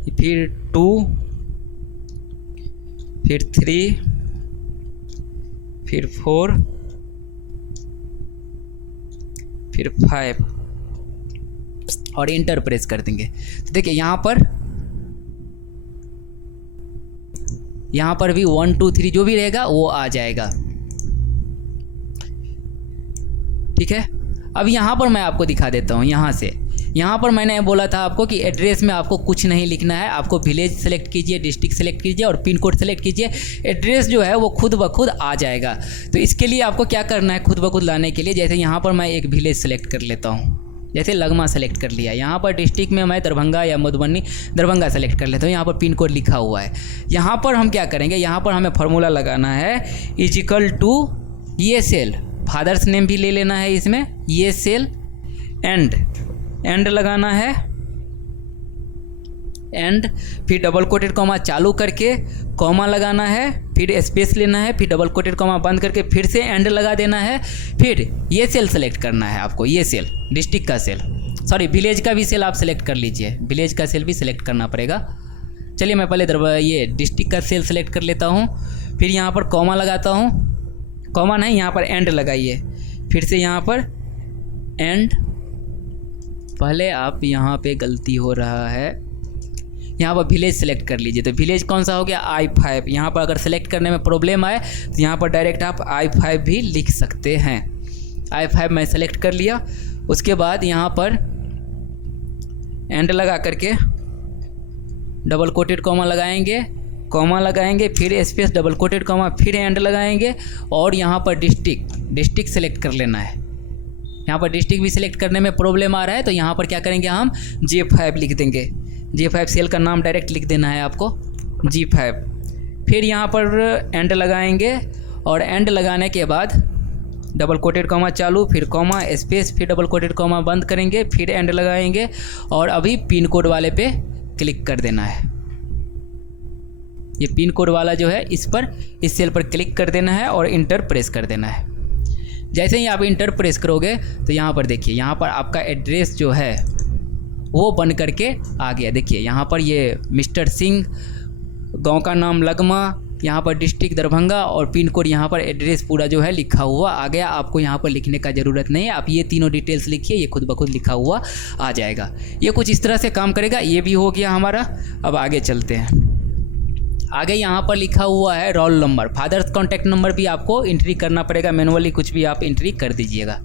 फिर 2 फिर 3 फिर 4 फिर 5 और इंटर प्रेस कर देंगे। तो देखिए यहाँ पर भी 1 2 3 जो भी रहेगा वो आ जाएगा। ठीक है, अब यहाँ पर मैं आपको दिखा देता हूँ। यहाँ पर मैंने बोला था आपको कि एड्रेस में आपको कुछ नहीं लिखना है, आपको विलेज सेलेक्ट कीजिए, डिस्ट्रिक्ट सेलेक्ट कीजिए और पिन कोड सेलेक्ट कीजिए। एड्रेस जो है वो खुद ब खुद आ जाएगा। तो इसके लिए आपको क्या करना है, खुद ब खुद लाने के लिए, जैसे यहाँ पर मैं एक विलेज सेलेक्ट कर लेता हूँ, जैसे लगमा सेलेक्ट कर लिया। यहाँ पर डिस्ट्रिक्ट में मैं दरभंगा या मधुबनी दरभंगा सेलेक्ट कर लेता हूँ। यहाँ पर पिन कोड लिखा हुआ है। यहाँ पर हम क्या करेंगे, यहाँ पर हमें फार्मूला लगाना है इक्वल टू ये सेल फादर्स नेम भी ले लेना है इसमें, ये सेल एंड लगाना है, एंड फिर डबल कोटेड कॉमा चालू करके कॉमा लगाना है, फिर स्पेस लेना है, फिर डबल कोटेड कॉमा बंद करके फिर से एंड लगा देना है। फिर ये सेल सेलेक्ट करना है आपको, ये सेल डिस्ट्रिक्ट का सेल, सॉरी विलेज का भी सेल आप सेलेक्ट कर लीजिए, विलेज का सेल भी सिलेक्ट करना पड़ेगा। चलिए मैं पहले ये डिस्ट्रिक्ट का सेल सेलेक्ट कर लेता हूँ, फिर यहाँ पर कॉमा लगाता हूँ, कॉमा नहीं यहाँ पर एंड लगाइए, फिर से यहाँ पर एंड। पहले आप यहाँ पे गलती हो रहा है, यहाँ पर विलेज सेलेक्ट कर लीजिए। तो विलेज कौन सा हो गया, I5। यहाँ पर अगर सेलेक्ट करने में प्रॉब्लम आए तो यहाँ पर डायरेक्ट आप I5 भी लिख सकते हैं। I5 मैं सेलेक्ट कर लिया। उसके बाद यहाँ पर एंड लगा करके डबल कोटेड कॉमा लगाएंगे, फिर स्पेस डबल कोटेड कॉमा, फिर एंड लगाएंगे और यहाँ पर डिस्ट्रिक्ट सेलेक्ट कर लेना है। यहाँ पर डिस्ट्रिक्ट भी सिलेक्ट करने में प्रॉब्लम आ रहा है तो यहाँ पर क्या करेंगे, हम J5 लिख देंगे। J5 सेल का नाम डायरेक्ट लिख देना है आपको, G5। फिर यहाँ पर एंड लगाएंगे और एंड लगाने के बाद डबल कोटेड कॉमा चालू, फिर कॉमा स्पेस, फिर डबल कोटेड कॉमा बंद करेंगे, फिर एंड लगाएंगे और अभी पिन कोड वाले पे क्लिक कर देना है। ये पिन कोड वाला जो है इस सेल पर क्लिक कर देना है और इंटर प्रेस कर देना है। जैसे ही आप इंटर प्रेस करोगे तो यहाँ पर देखिए, यहाँ पर आपका एड्रेस जो है वो बन करके आ गया। देखिए यहाँ पर ये मिस्टर सिंह, गांव का नाम लगमा, यहाँ पर डिस्ट्रिक्ट दरभंगा और पिन कोड यहाँ पर एड्रेस पूरा जो है लिखा हुआ आ गया। आपको यहाँ पर लिखने का ज़रूरत नहीं है, आप ये तीनों डिटेल्स लिखिए, ये खुद ब खुद लिखा हुआ आ जाएगा। ये कुछ इस तरह से काम करेगा। ये भी हो गया हमारा। अब आगे चलते हैं। आगे यहाँ पर लिखा हुआ है roll number, father's contact number भी आपको एंट्री करना पड़ेगा मैनुअली, कुछ भी आप एंट्री कर दीजिएगा,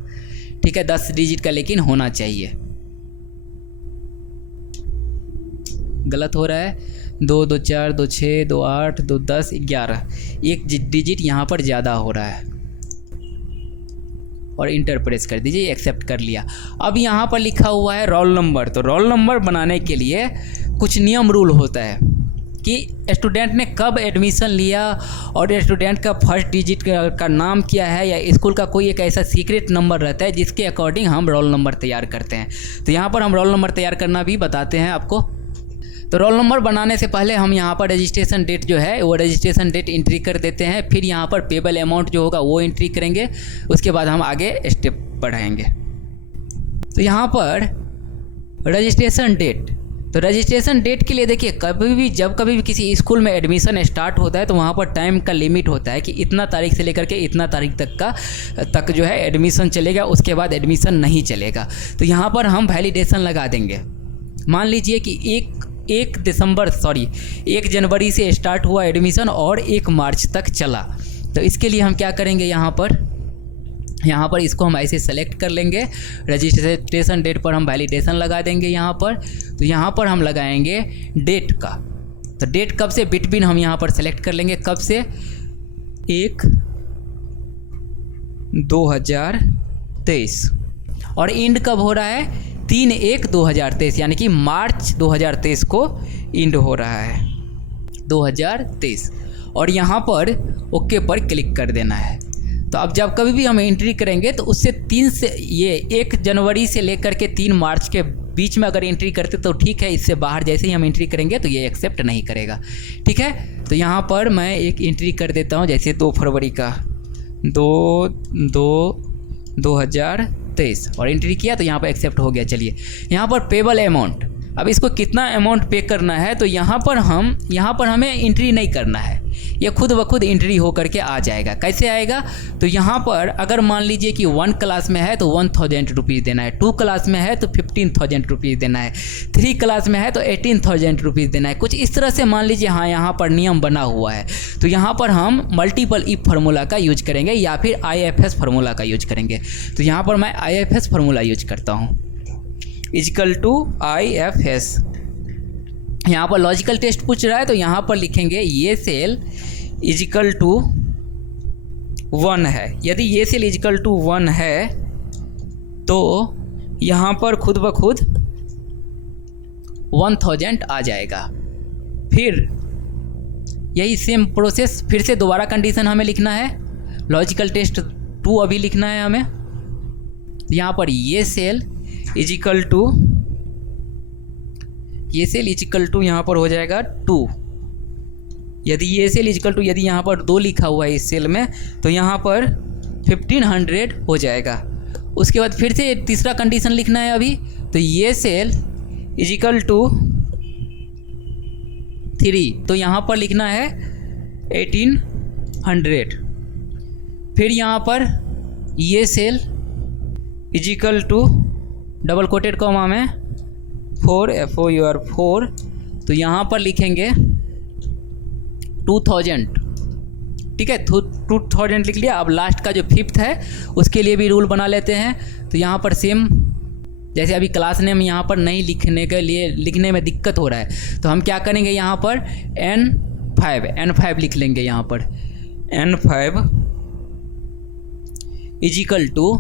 ठीक है। 10 डिजिट का लेकिन होना चाहिए। गलत हो रहा है, 2 2 4 2 6 2 8 2 10 11, एक डिजिट यहाँ पर ज़्यादा हो रहा है और इंटर प्रेस कर दीजिए, एक्सेप्ट कर लिया। अब यहाँ पर लिखा हुआ है रोल नंबर। तो रोल नंबर बनाने के लिए कुछ नियम रूल होता है कि स्टूडेंट ने कब एडमिशन लिया और स्टूडेंट का फर्स्ट डिजिट का नाम क्या है, या स्कूल का कोई एक ऐसा सीक्रेट नंबर रहता है जिसके अकॉर्डिंग हम रोल नंबर तैयार करते हैं। तो यहाँ पर हम रोल नंबर तैयार करना भी बताते हैं आपको। तो रोल नंबर बनाने से पहले हम यहाँ पर रजिस्ट्रेशन डेट जो है वो रजिस्ट्रेशन डेट एंट्री कर देते हैं। फिर यहाँ पर पेबल अमाउंट जो होगा वो एंट्री करेंगे, उसके बाद हम आगे स्टेप बढ़ाएंगे। तो यहाँ पर रजिस्ट्रेशन डेट, तो रजिस्ट्रेशन डेट के लिए देखिए, जब कभी भी किसी स्कूल में एडमिशन स्टार्ट होता है तो वहाँ पर टाइम का लिमिट होता है कि इतना तारीख से लेकर के इतना तारीख तक जो है एडमिशन चलेगा, उसके बाद एडमिशन नहीं चलेगा। तो यहाँ पर हम वैलिडेशन लगा देंगे। मान लीजिए कि 1 जनवरी से स्टार्ट हुआ एडमिशन और 1 मार्च तक चला। तो इसके लिए हम क्या करेंगे, यहाँ पर इसको हम ऐसे सेलेक्ट कर लेंगे। रजिस्ट्रेशन डेट पर हम वैलिडेशन लगा देंगे यहाँ पर। तो यहाँ पर हम लगाएंगे डेट का। तो डेट कब से, बिटवीन हम यहाँ पर सेलेक्ट कर लेंगे, कब से, 1/2023 और एंड कब हो रहा है, 3/1/2023, यानी कि मार्च 2023 को एंड हो रहा है, 2023। और यहाँ पर ओके पर क्लिक कर देना है। तो अब जब कभी भी हम एंट्री करेंगे तो उससे 1 जनवरी से लेकर के 3 मार्च के बीच में अगर एंट्री करते तो ठीक है, इससे बाहर जैसे ही हम एंट्री करेंगे तो ये एक्सेप्ट नहीं करेगा, ठीक है। तो यहाँ पर मैं एक एंट्री कर देता हूँ, जैसे 2 फरवरी का 2023 और एंट्री किया तो यहाँ पर एक्सेप्ट हो गया। चलिए यहाँ पर पेबल अमाउंट, अब इसको कितना अमाउंट पे करना है, तो यहाँ पर हमें एंट्री नहीं करना है, ये खुद ब खुद एंट्री हो करके आ जाएगा। कैसे आएगा, तो यहाँ पर अगर मान लीजिए कि 1 क्लास में है तो 1000 रुपीज़ देना है, 2 क्लास में है तो 15,000 रुपीज़ देना है, 3 क्लास में है तो 18,000 रुपीज़ देना है, कुछ इस तरह से मान लीजिए। हाँ, यहाँ पर नियम बना हुआ है। तो यहाँ पर हम मल्टीपल इफ फार्मूला का यूज करेंगे या फिर IFS फार्मूला का यूज करेंगे। तो यहाँ पर मैं IFS फार्मूला यूज करता हूँ, =IFS। यहाँ पर लॉजिकल टेस्ट पूछ रहा है तो यहाँ पर लिखेंगे ये सेल =1 है। यदि ये सेल =1 है तो यहाँ पर खुद ब खुद 1000 आ जाएगा। फिर यही सेम प्रोसेस, फिर से दोबारा कंडीशन हमें लिखना है, लॉजिकल टेस्ट 2 अभी लिखना है हमें। यहाँ पर ये सेल इज इक्वल टू यहाँ पर हो जाएगा 2। यदि ये सेल इक्वल टू यदि यहाँ पर 2 लिखा हुआ है इस सेल में तो यहाँ पर 1500 हो जाएगा। उसके बाद फिर से तीसरा कंडीशन लिखना है अभी, तो ये सेल इज इक्वल टू 3, तो यहाँ पर लिखना है 1800। फिर यहाँ पर ये cell is equal to double quoted comma में 4 FOUR 4, तो यहाँ पर लिखेंगे 2000। ठीक है, 2000 लिख लिया। अब लास्ट का जो 5th है उसके लिए भी रूल बना लेते हैं। तो यहाँ पर सेम जैसे अभी क्लास नेम यहाँ पर नहीं लिखने के लिए लिखने में दिक्कत हो रहा है, तो हम क्या करेंगे यहाँ पर N5 लिख लेंगे। यहाँ पर N5 is equal to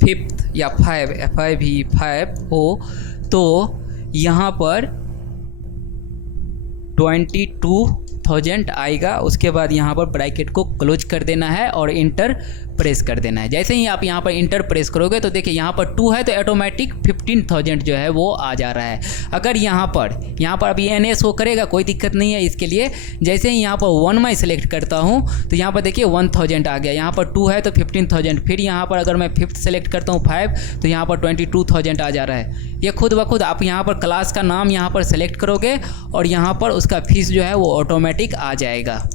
5th या 5 हो तो यहाँ पर 22,000 आएगा। उसके बाद यहाँ पर ब्रैकेट को क्लोज कर देना है और इंटर प्रेस कर देना है। जैसे ही आप यहाँ पर इंटर प्रेस करोगे तो देखिए यहाँ पर 2 है तो ऑटोमेटिक 15,000 जो है वो आ जा रहा है। अगर यहाँ पर अभी NA शो करेगा, कोई दिक्कत नहीं है इसके लिए। जैसे ही यहाँ पर 1 मैं सिलेक्ट करता हूँ तो यहाँ पर देखिए 1000 आ गया। यहाँ पर 2 है तो 15,000। फिर यहाँ पर अगर मैं 5th सेलेक्ट करता हूँ 5 तो यहाँ पर 22,000 आ जा रहा है। ये खुद ब खुद आप यहाँ पर क्लास का नाम यहाँ पर सेलेक्ट करोगे और यहाँ पर उसका फीस जो है वो ऑटोमेटिक आ जाएगा।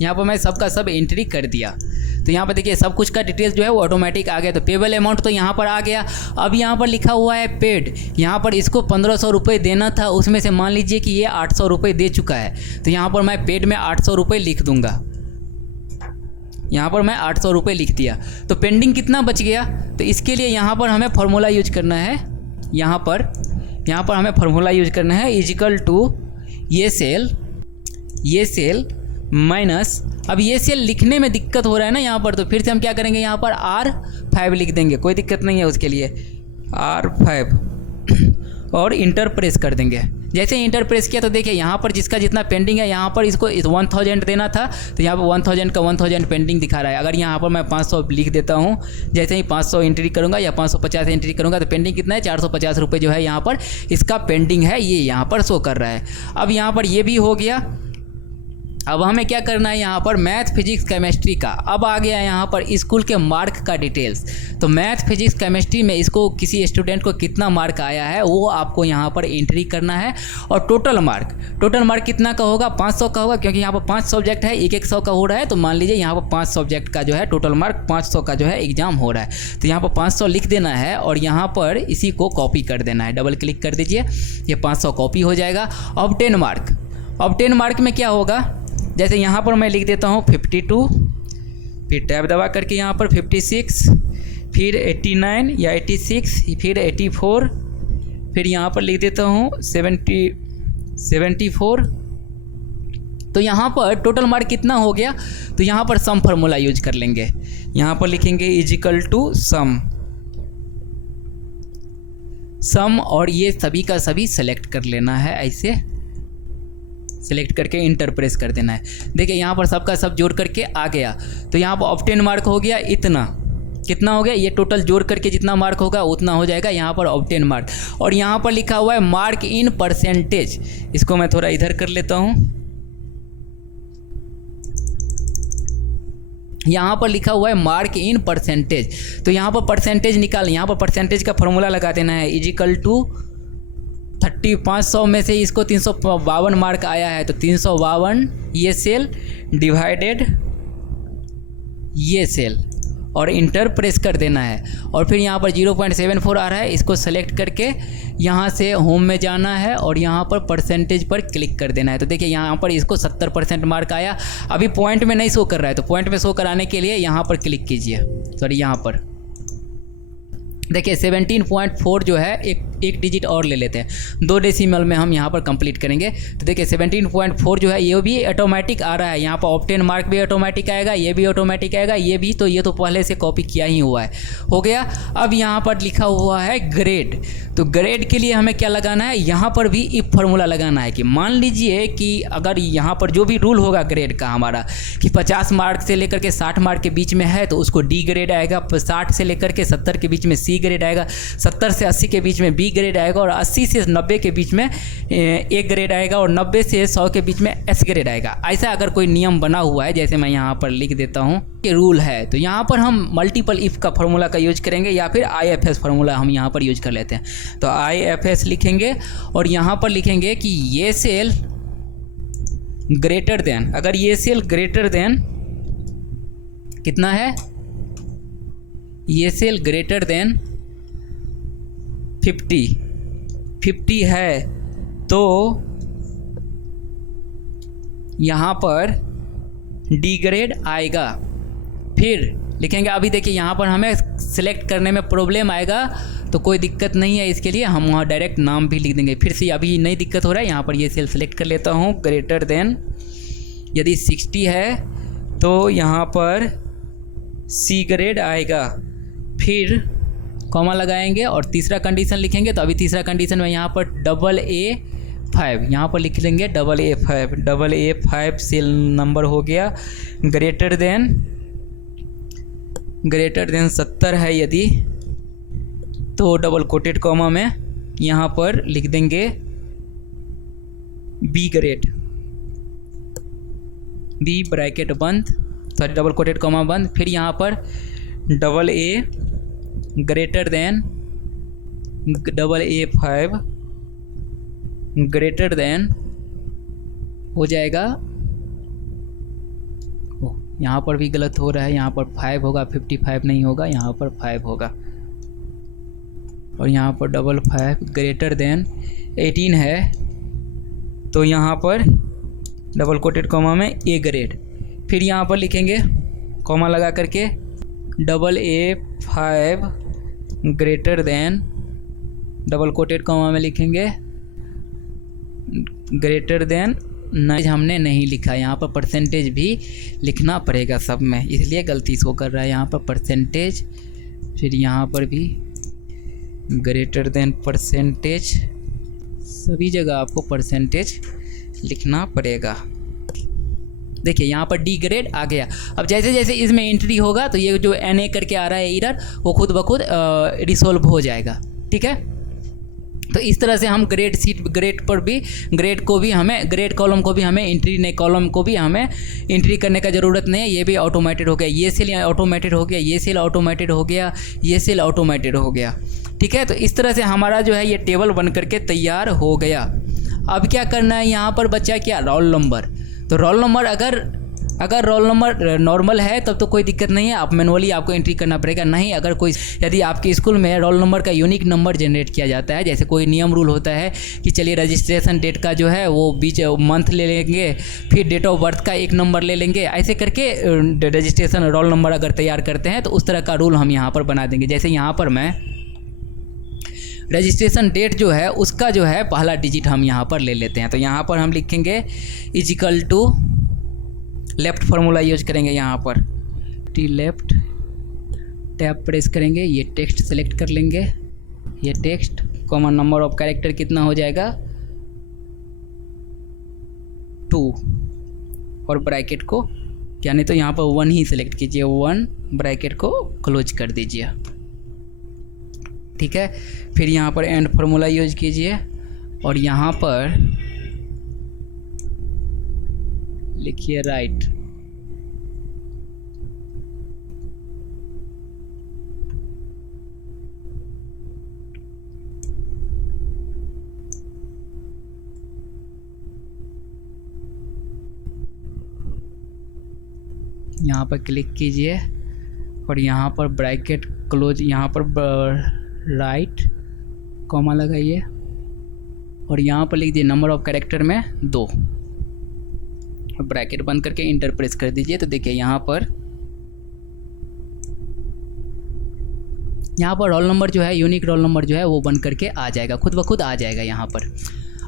यहाँ पर मैं सबका सब एंट्री कर दिया तो यहाँ पर देखिए सब कुछ का डिटेल्स जो है वो ऑटोमेटिक आ गया। तो पेबल अमाउंट तो यहाँ पर आ गया। अब यहाँ पर लिखा हुआ है पेड, यहाँ पर इसको 1500 रुपये देना था, उसमें से मान लीजिए कि ये 800 रुपये दे चुका है। तो यहाँ पर मैं पेड में 800 रुपये लिख दूंगा। यहाँ पर मैं 800 रुपये लिख दिया तो पेंडिंग कितना बच गया। तो इसके लिए यहाँ पर हमें फार्मूला यूज करना है। यहाँ पर हमें फार्मूला यूज करना है इज इक्वल टू ये सेल माइनस, अब ये सेल लिखने में दिक्कत हो रहा है ना यहाँ पर, तो फिर से हम क्या करेंगे यहाँ पर R5 लिख देंगे, कोई दिक्कत नहीं है उसके लिए। R5 और इंटर प्रेस कर देंगे। जैसे इंटर प्रेस किया तो देखिए यहाँ पर जिसका जितना पेंडिंग है यहाँ पर इसको 1000 देना था तो यहाँ पर 1000 का 1000 पेंडिंग दिखा रहा है। अगर यहाँ पर मैं 500 लिख देता हूँ, जैसे ही 500 एंट्री करूँगा या 550 एंट्री करूँगा तो पेंडिंग कितना है 450 रुपये जो है यहाँ पर इसका पेंडिंग है, ये यहाँ पर शो कर रहा है। अब यहाँ पर ये भी हो गया। अब हमें क्या करना है यहाँ पर मैथ फिजिक्स केमिस्ट्री का। अब आ गया यहाँ पर स्कूल के मार्क का डिटेल्स। तो मैथ फिजिक्स केमिस्ट्री में इसको किसी स्टूडेंट को कितना मार्क आया है वो आपको यहाँ पर एंट्री करना है। और टोटल मार्क कितना का होगा, 500 का होगा, क्योंकि यहाँ पर 5 सब्जेक्ट है, 100 का हो रहा है। तो मान लीजिए यहाँ पर 5 सब्जेक्ट का जो है टोटल मार्क 500 का जो है एग्जाम हो रहा है। तो यहाँ पर 500 लिख देना है और यहाँ पर इसी को कॉपी कर देना है। डबल क्लिक कर दीजिए, ये 500 कॉपी हो जाएगा। अब 10 मार्क में क्या होगा, जैसे यहाँ पर मैं लिख देता हूँ 52, फिर टैब दबा करके यहाँ पर 56, फिर 89 या 86, फिर 84, फिर यहाँ पर लिख देता हूँ 74। तो यहाँ पर टोटल मार्क कितना हो गया। तो यहाँ पर सम फार्मूला यूज कर लेंगे। यहाँ पर लिखेंगे इज इक्वल टू सम और ये सभी का सभी सेलेक्ट कर लेना है। ऐसे सेलेक्ट करके इंटर प्रेस कर देना है। देखिए यहाँ पर सबका सब जोड़ करके आ गया। तो यहाँ पर ऑब्टेन मार्क हो गया इतना, कितना हो गया, ये टोटल जोड़ करके जितना मार्क होगा उतना हो जाएगा यहाँ पर ऑब्टेन मार्क। और यहाँ पर लिखा हुआ है मार्क इन परसेंटेज, इसको मैं थोड़ा इधर कर लेता हूँ। यहाँ पर लिखा हुआ है मार्क इन परसेंटेज, तो यहाँ पर परसेंटेज निकाल, यहाँ पर परसेंटेज का फॉर्मूला लगा देना है इज इक्वल टू 500 में से इसको 352 मार्क आया है तो 352 ये सेल डिवाइडेड ये सेल और इंटर प्रेस कर देना है। और फिर यहाँ पर 0.74 आ रहा है, इसको सेलेक्ट करके यहाँ से होम में जाना है और यहाँ पर परसेंटेज पर क्लिक कर देना है। तो देखिए यहाँ पर इसको 70% मार्क आया। अभी पॉइंट में नहीं शो कर रहा है तो पॉइंट में शो कराने के लिए यहाँ पर क्लिक कीजिए, सॉरी यहाँ पर देखिए 17.4 जो है एक डिजिट और ले लेते हैं, 2 डेसिमल में हम यहाँ पर कंप्लीट करेंगे। तो देखिए 17.4 जो है ये भी ऑटोमेटिक आ रहा है, यहाँ पर ऑप्टेन मार्क भी ऑटोमेटिक आएगा, ये भी ऑटोमेटिक आएगा, ये भी, तो ये तो पहले से कॉपी किया ही हुआ है, हो गया। अब यहाँ पर लिखा हुआ है ग्रेड, तो ग्रेड के लिए हमें क्या लगाना है, यहाँ पर भी इफ फार्मूला लगाना है कि मान लीजिए कि अगर यहाँ पर जो भी रूल होगा ग्रेड का हमारा कि 50 मार्क से लेकर के 60 मार्क के बीच में है तो उसको डी ग्रेड आएगा, 60 से लेकर के 70 के बीच में सी ग्रेड आएगा, 70 से 80 के बीच में बी ग्रेड आएगा, और 80 से 90 के बीच में ए ग्रेड आएगा, और 90 से 100 के बीच में एस ग्रेड आएगा। ऐसा अगर कोई नियम बना हुआ है, जैसे मैं यहाँ पर लिख देता हूँ कि रूल है, तो यहाँ पर हम मल्टीपल इफ़ का फार्मूला का यूज करेंगे, या फिर IFS फार्मूला हम यहाँ पर यूज कर लेते हैं। तो IFS लिखेंगे और यहाँ पर लिखेंगे कि ये सेल ग्रेटर देन, अगर ये सेल ग्रेटर देन कितना है, ये सेल ग्रेटर देन 50 है तो यहाँ पर डी ग्रेड आएगा। फिर लिखेंगे, अभी देखिए यहाँ पर हमें सिलेक्ट करने में प्रॉब्लम आएगा, तो कोई दिक्कत नहीं है, इसके लिए हम वहाँ डायरेक्ट नाम भी लिख देंगे। फिर से अभी नहीं दिक्कत हो रहा है, यहाँ पर ये सेल सेलेक्ट कर लेता हूँ, ग्रेटर देन यदि 60 है तो यहाँ पर सी ग्रेड आएगा, फिर कॉमा लगाएंगे और तीसरा कंडीशन लिखेंगे। तो अभी तीसरा कंडीशन में यहाँ पर AA5 यहाँ पर लिख लेंगे, AA5 सेल नंबर हो गया, ग्रेटर देन 70 है यदि, तो डबल कोटेड कॉमा में यहाँ पर लिख देंगे बी ग्रेड, बी ब्रैकेट बंद, सॉरी डबल कोटेड कॉमा बंद, फिर यहाँ पर AA greater than AA5 greater than हो जाएगा, यहाँ पर भी गलत हो रहा है, यहाँ पर 5 होगा, 55 नहीं होगा, यहाँ पर 5 होगा, और यहाँ पर 55 ग्रेटर देन 18 है तो यहाँ पर डबल कोटेड कॉमा में ए ग्रेड, फिर यहाँ पर लिखेंगे कॉमा लगा करके AA5 greater than double quoted comma में लिखेंगे ग्रेटर देन, नहीं हमने नहीं लिखा, यहाँ पर परसेंटेज भी लिखना पड़ेगा सब में, इसलिए गलती शो कर रहा है यहाँ पर परसेंटेज, फिर यहाँ पर भी ग्रेटर देन परसेंटेज, सभी जगह आपको परसेंटेज लिखना पड़ेगा। देखिए यहाँ पर डी ग्रेड आ गया। अब जैसे जैसे इसमें एंट्री होगा तो ये जो NA करके आ रहा है एरर, वो खुद ब खुद रिसोल्व हो जाएगा, ठीक है। तो इस तरह से हम ग्रेड सीट, ग्रेड पर भी, ग्रेड को भी हमें, ग्रेड कॉलम को भी हमें एंट्री नहीं, कॉलम को भी हमें एंट्री करने का ज़रूरत नहीं है, ये भी ऑटोमेटेड हो गया, ये सेल ऑटोमेटेड हो गया, ये सेल ऑटोमेटेड हो गया, ये सेल ऑटोमेटेड हो गया, ठीक है। तो इस तरह से हमारा जो है ये टेबल बन करके तैयार हो गया। अब क्या करना है यहाँ पर बच्चा, क्या रोल नंबर, तो रोल नंबर अगर रोल नंबर नॉर्मल है तब तो कोई दिक्कत नहीं है, आप मैनुअली आपको एंट्री करना पड़ेगा। नहीं, अगर कोई, यदि आपके स्कूल में रोल नंबर का यूनिक नंबर जनरेट किया जाता है, जैसे कोई नियम रूल होता है कि चलिए रजिस्ट्रेशन डेट का जो है वो बीच मंथ ले लेंगे, फिर डेट ऑफ बर्थ का एक नंबर ले लेंगे, ऐसे करके रजिस्ट्रेशन रोल नंबर अगर तैयार करते हैं तो उस तरह का रूल हम यहाँ पर बना देंगे। जैसे यहाँ पर मैं रजिस्ट्रेशन डेट जो है उसका जो है पहला डिजिट हम यहाँ पर ले लेते हैं, तो यहाँ पर हम लिखेंगे equal to, left formula use करेंगे, यहाँ पर टी लेफ़्ट टैब प्रेस करेंगे, ये टेक्स्ट सेलेक्ट कर लेंगे, ये text common number of character कितना हो जाएगा 2, और ब्रैकेट को, यानी तो यहाँ पर 1 ही सेलेक्ट कीजिए, 1 ब्रैकेट को क्लोज कर दीजिए, ठीक है। फिर यहाँ पर एंड फार्मूला यूज कीजिए और यहाँ पर लिखिए राइट, यहाँ पर क्लिक कीजिए और यहाँ पर ब्रैकेट क्लोज, यहाँ पर राइट कॉमा लगाइए और यहाँ पर लिख दीजिए नंबर ऑफ कैरेक्टर में 2, ब्रैकेट बंद करके इंटर प्रेस कर दीजिए। तो देखिए यहाँ पर यहाँ पर रोल नंबर जो है, यूनिक रोल नंबर जो है वो बन करके आ जाएगा, खुद ब खुद आ जाएगा यहाँ पर।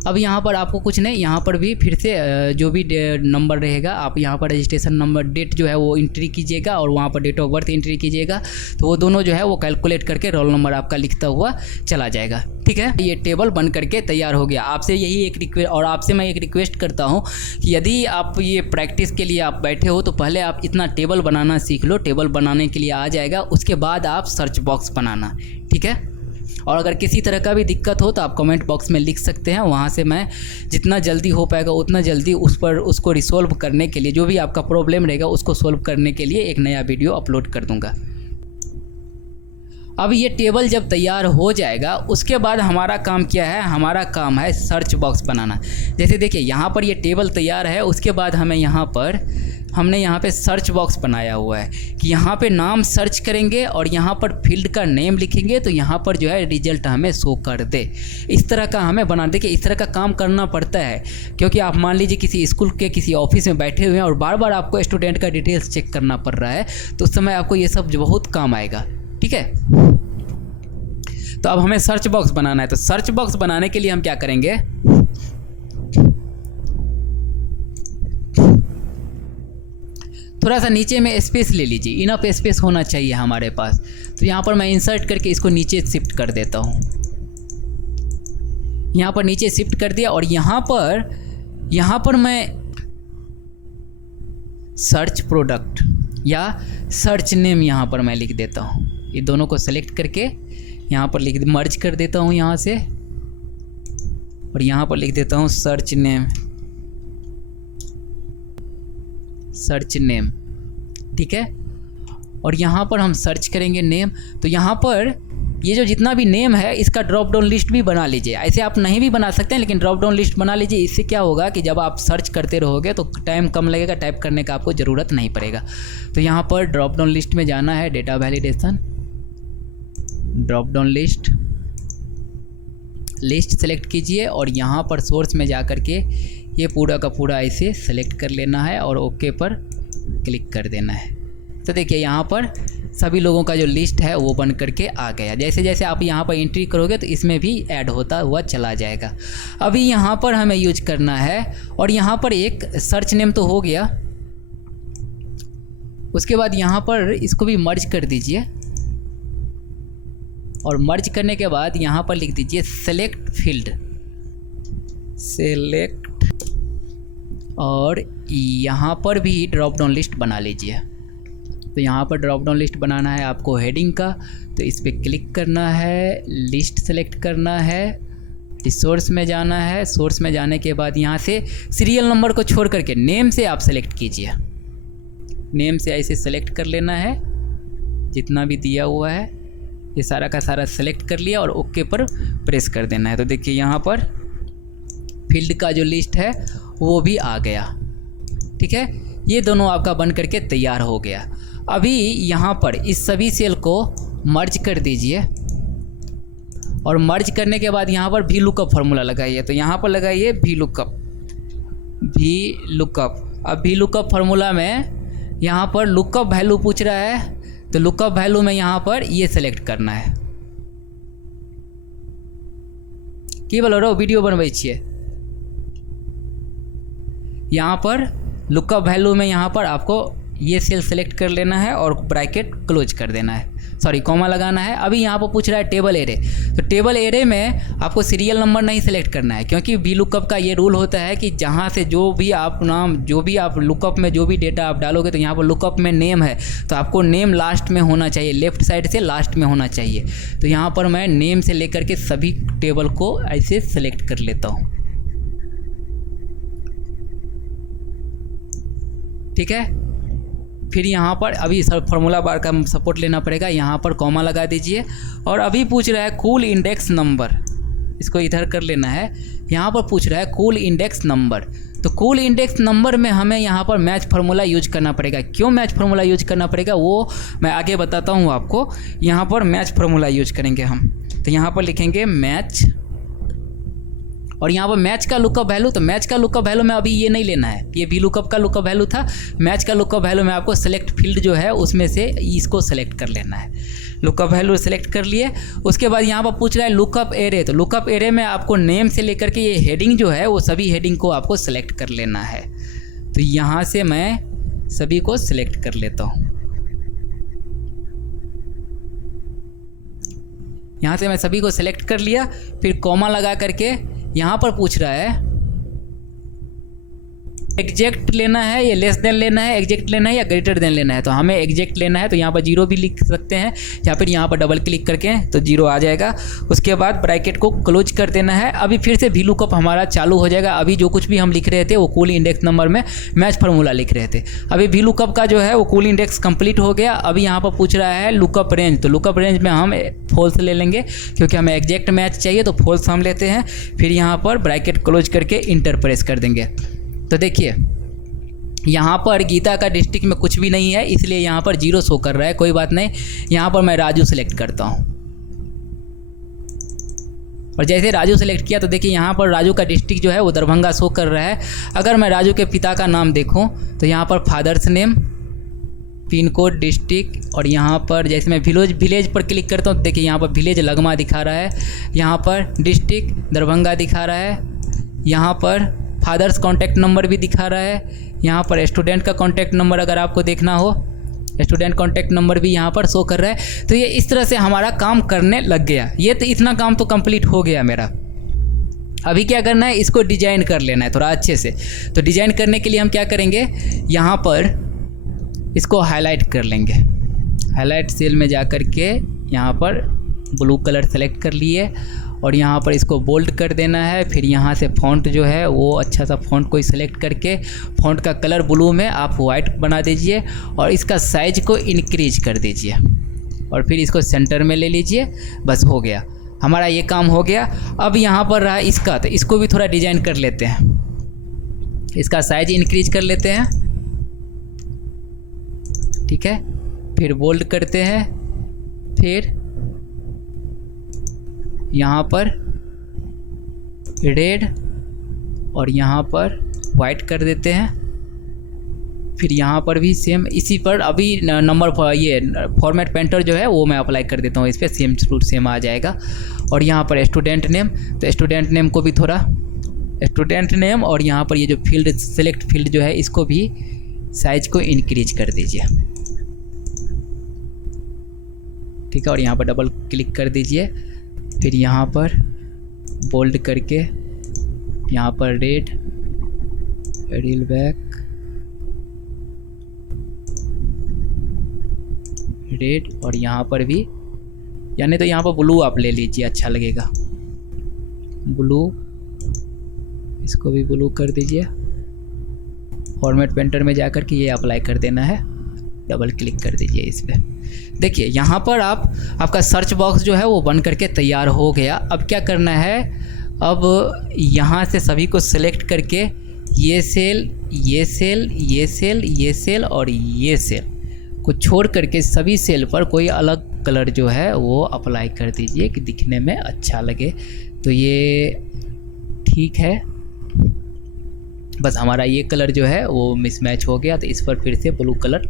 अब यहाँ पर आपको कुछ नहीं, यहाँ पर भी फिर से जो भी नंबर रहेगा आप यहाँ पर रजिस्ट्रेशन नंबर, डेट जो है वो एंट्री कीजिएगा और वहाँ पर डेट ऑफ बर्थ एंट्री कीजिएगा, तो वो दोनों जो है वो कैलकुलेट करके रोल नंबर आपका लिखता हुआ चला जाएगा। ठीक है, ये टेबल बन करके तैयार हो गया। आपसे यही एक रिक्वेस्ट, और आपसे मैं एक रिक्वेस्ट करता हूँ कि यदि आप ये प्रैक्टिस के लिए आप बैठे हो तो पहले आप इतना टेबल बनाना सीख लो। टेबल बनाने के लिए आ जाएगा, उसके बाद आप सर्च बॉक्स बनाना। ठीक है, और अगर किसी तरह का भी दिक्कत हो तो आप कमेंट बॉक्स में लिख सकते हैं, वहाँ से मैं जितना जल्दी हो पाएगा उतना जल्दी उसको रिसोल्व करने के लिए, जो भी आपका प्रॉब्लम रहेगा उसको सोल्व करने के लिए एक नया वीडियो अपलोड कर दूँगा। अब ये टेबल जब तैयार हो जाएगा उसके बाद हमारा काम क्या है, हमारा काम है सर्च बॉक्स बनाना। जैसे देखिए यहाँ पर ये टेबल तैयार है, उसके बाद हमने यहाँ पे सर्च बॉक्स बनाया हुआ है कि यहाँ पे नाम सर्च करेंगे और यहाँ पर फील्ड का नेम लिखेंगे तो यहाँ पर जो है रिजल्ट हमें शो कर दे। इस तरह का हमें बना दे कि इस तरह का काम करना पड़ता है, क्योंकि आप मान लीजिए किसी स्कूल के किसी ऑफिस में बैठे हुए हैं और बार बार आपको स्टूडेंट का डिटेल्स चेक करना पड़ रहा है, तो उस समय आपको ये सब बहुत काम आएगा। ठीक है, तो अब हमें सर्च बॉक्स बनाना है। तो सर्च बॉक्स बनाने के लिए हम क्या करेंगे, थोड़ा सा नीचे में स्पेस ले लीजिए, इनफ स्पेस होना चाहिए हमारे पास। तो यहाँ पर मैं इंसर्ट करके इसको नीचे शिफ्ट कर देता हूँ, यहाँ पर नीचे शिफ्ट कर दिया। और यहाँ पर मैं सर्च प्रोडक्ट या सर्च नेम यहाँ पर मैं लिख देता हूँ। ये दोनों को सेलेक्ट करके यहाँ पर मर्ज कर देता हूँ यहाँ से, और यहाँ पर लिख देता हूँ सर्च नेम। ठीक है, और यहाँ पर हम सर्च करेंगे नेम। तो यहाँ पर ये जो जितना भी नेम है इसका ड्रॉप डाउन लिस्ट भी बना लीजिए। ऐसे आप नहीं भी बना सकते हैं, लेकिन ड्रॉप डाउन लिस्ट बना लीजिए। इससे क्या होगा कि जब आप सर्च करते रहोगे तो टाइम कम लगेगा, टाइप करने का आपको ज़रूरत नहीं पड़ेगा। तो यहाँ पर ड्रॉप डाउन लिस्ट में जाना है, data validation, drop down list select कीजिए और यहाँ पर सोर्स में जा कर के ये पूरा का पूरा ऐसे सेलेक्ट कर लेना है और ओके पर क्लिक कर देना है। तो देखिए यहाँ पर सभी लोगों का जो लिस्ट है वो बन करके आ गया। जैसे जैसे आप यहाँ पर एंट्री करोगे तो इसमें भी ऐड होता हुआ चला जाएगा। अभी यहाँ पर हमें यूज करना है, और यहाँ पर एक सर्च नेम तो हो गया, उसके बाद यहाँ पर इसको भी मर्ज कर दीजिए, और मर्ज करने के बाद यहाँ पर लिख दीजिए सेलेक्ट फील्ड, और यहाँ पर भी ड्रॉप डाउन लिस्ट बना लीजिए। तो यहाँ पर ड्रॉप डाउन लिस्ट बनाना है आपको हेडिंग का, तो इस पर क्लिक करना है, लिस्ट सेलेक्ट करना है, सोर्स में जाना है। सोर्स में जाने के बाद यहाँ से सीरियल नंबर को छोड़ करके नेम से आप सेलेक्ट कीजिए। नेम से ऐसे सेलेक्ट कर लेना है, जितना भी दिया हुआ है ये सारा का सारा सेलेक्ट कर लिया और ओके पर प्रेस कर देना है। तो देखिए यहाँ पर फील्ड का जो लिस्ट है वो भी आ गया। ठीक है, ये दोनों आपका बन करके तैयार हो गया। अभी यहाँ पर इस सभी सेल को मर्ज कर दीजिए, और मर्ज करने के बाद यहाँ पर वी लुकअप फार्मूला लगाइए। तो यहाँ पर लगाइए वी लुकअप। अब वी लुकअप फार्मूला में यहाँ पर लुकअप वैल्यू पूछ रहा है, तो लुकअप वैल्यू में यहाँ पर ये सेलेक्ट करना है। की बोलो रो वीडियो बनबै छिए, यहाँ पर लुकअप वैल्यू में यहाँ पर आपको ये सेल सेलेक्ट कर लेना है और ब्रैकेट क्लोज कर देना है, सॉरी कॉमा लगाना है। अभी यहाँ पर पूछ रहा है टेबल एरे, तो टेबल एरे में आपको सीरियल नंबर नहीं सेलेक्ट करना है, क्योंकि वी लुकअप का ये रूल होता है कि जहाँ से जो भी आप लुकअप में जो भी डेटा आप डालोगे, तो यहाँ पर लुकअप में नेम है तो आपको नेम लास्ट में होना चाहिए, लेफ्ट साइड से लास्ट में होना चाहिए। तो यहाँ पर मैं नेम से लेकर के सभी टेबल को ऐसे सेलेक्ट कर लेता हूँ। ठीक है, फिर यहाँ पर अभी फार्मूला बार का सपोर्ट लेना पड़ेगा, यहाँ पर कॉमा लगा दीजिए। और अभी पूछ रहा है कूल इंडेक्स नंबर, इसको इधर कर लेना है। यहाँ पर पूछ रहा है कूल इंडेक्स नंबर, तो कूल इंडेक्स नंबर में हमें यहाँ पर मैच फार्मूला यूज करना पड़ेगा। क्यों मैच फार्मूला यूज करना पड़ेगा वो मैं आगे बताता हूँ आपको। यहाँ पर मैच फार्मूला यूज करेंगे हम, तो यहाँ पर लिखेंगे मैच और यहाँ पर मैच का लुकअप वैल्यू, तो मैच का लुकअप वैल्यू में अभी ये नहीं लेना है, ये वी लुकअप का लुकअप वैल्यू था। मैच का लुकअप वैल्यू में आपको सेलेक्ट फील्ड जो है उसमें से इसको सेलेक्ट कर लेना है। लुकअप वैल्यू सेलेक्ट कर लिए। उसके बाद यहाँ पर पूछ रहा है लुकअप एरे, तो लुकअप एरे में आपको नेम से लेकर के ये हेडिंग जो है वो सभी हेडिंग को आपको सेलेक्ट कर लेना है। तो यहाँ से मैं सभी को सिलेक्ट कर लेता हूँ। यहाँ से मैं सभी को सिलेक्ट कर लिया, फिर कॉमा लगा करके यहाँ पर पूछ रहा है एग्जैक्ट लेना है या लेस देन लेना है, एग्जैक्ट लेना है या ग्रेटर देन लेना है। तो हमें एग्जैक्ट लेना है, तो यहाँ पर 0 भी लिख सकते हैं या फिर यहाँ पर डबल क्लिक करके तो 0 आ जाएगा। उसके बाद ब्रैकेट को क्लोज कर देना है। अभी फिर से वी लुकअप हमारा चालू हो जाएगा। अभी जो कुछ भी हम लिख रहे थे वो कूल इंडेक्स नंबर में मैच फार्मूला लिख रहे थे। अभी वी लुकअप का जो है वो कूल इंडेक्स कंप्लीट हो गया। अभी यहाँ पर पूछ रहा है लुकअप रेंज, तो लुकअप रेंज में हम फॉल्स ले लेंगे क्योंकि हमें एग्जैक्ट मैच चाहिए, तो फॉल्स हम लेते हैं। फिर यहाँ पर ब्रैकेट क्लोज करके इंटर प्रेस कर देंगे। तो देखिए यहाँ पर गीता का डिस्ट्रिक्ट में कुछ भी नहीं है, इसलिए यहाँ पर 0 शो कर रहा है। कोई बात नहीं, यहाँ पर मैं राजू सेलेक्ट करता हूँ और जैसे राजू सेलेक्ट किया तो देखिए यहाँ पर राजू का डिस्ट्रिक्ट जो है वो दरभंगा शो कर रहा है। अगर मैं राजू के पिता का नाम देखूँ तो यहाँ पर father's name, pin code, district और यहाँ पर जैसे मैं विलेज पर क्लिक करता हूँ तो देखिए यहाँ पर विलेज लगमा दिखा रहा है, यहाँ पर डिस्ट्रिक्ट दरभंगा दिखा रहा है, यहाँ पर फादर्स कॉन्टैक्ट नंबर भी दिखा रहा है, यहाँ पर स्टूडेंट का कॉन्टैक्ट नंबर अगर आपको देखना हो स्टूडेंट कॉन्टैक्ट नंबर भी यहाँ पर शो कर रहा है। तो ये इस तरह से हमारा काम करने लग गया। ये तो इतना काम तो कंप्लीट हो गया मेरा। अभी क्या करना है, इसको डिजाइन कर लेना है थोड़ा अच्छे से। तो डिजाइन करने के लिए हम क्या करेंगे, यहाँ पर इसको हाईलाइट कर लेंगे। हाईलाइट सेल में जा कर के यहाँ पर ब्लू कलर सेलेक्ट कर लिए और यहाँ पर इसको बोल्ड कर देना है। फिर यहाँ से फ़ॉन्ट जो है वो अच्छा सा फ़ॉन्ट को सेलेक्ट करके फ़ॉन्ट का कलर ब्लू में आप वाइट बना दीजिए और इसका साइज को इंक्रीज कर दीजिए और फिर इसको सेंटर में ले लीजिए। बस हो गया, हमारा ये काम हो गया। अब यहाँ पर रहा इसका, तो इसको भी थोड़ा डिजाइन कर लेते हैं। इसका साइज इंक्रीज कर लेते हैं, ठीक है। फिर बोल्ड करते हैं, फिर यहाँ पर रेड और यहाँ पर वाइट कर देते हैं। फिर यहाँ पर भी सेम इसी पर अभी नंबर ये फॉर्मेट पेंटर जो है वो मैं अप्लाई कर देता हूँ। इस पर सेम टू सेम आ जाएगा। और यहाँ पर स्टूडेंट नेम, तो स्टूडेंट नेम को भी थोड़ा स्टूडेंट नेम और यहाँ पर ये जो फील्ड सेलेक्ट फील्ड जो है इसको भी साइज को इंक्रीज कर दीजिए, ठीक है। और यहाँ पर डबल क्लिक कर दीजिए। फिर यहाँ पर बोल्ड करके यहाँ पर रेड, रील बैक, रेड और यहाँ पर भी, यानी तो यहाँ पर ब्लू आप ले लीजिए, अच्छा लगेगा ब्लू। इसको भी ब्लू कर दीजिए। फॉर्मेट पेंटर में जाकर के ये अप्लाई कर देना है, डबल क्लिक कर दीजिए इस पर। देखिए यहाँ पर आपका सर्च बॉक्स जो है वो बन करके तैयार हो गया। अब क्या करना है, अब यहाँ से सभी को सिलेक्ट करके ये सेल, ये सेल, ये सेल, ये सेल और ये सेल को छोड़ करके सभी सेल पर कोई अलग कलर जो है वो अप्लाई कर दीजिए कि दिखने में अच्छा लगे। तो ये ठीक है, बस हमारा ये कलर जो है वो मिसमैच हो गया, तो इस पर फिर से ब्लू कलर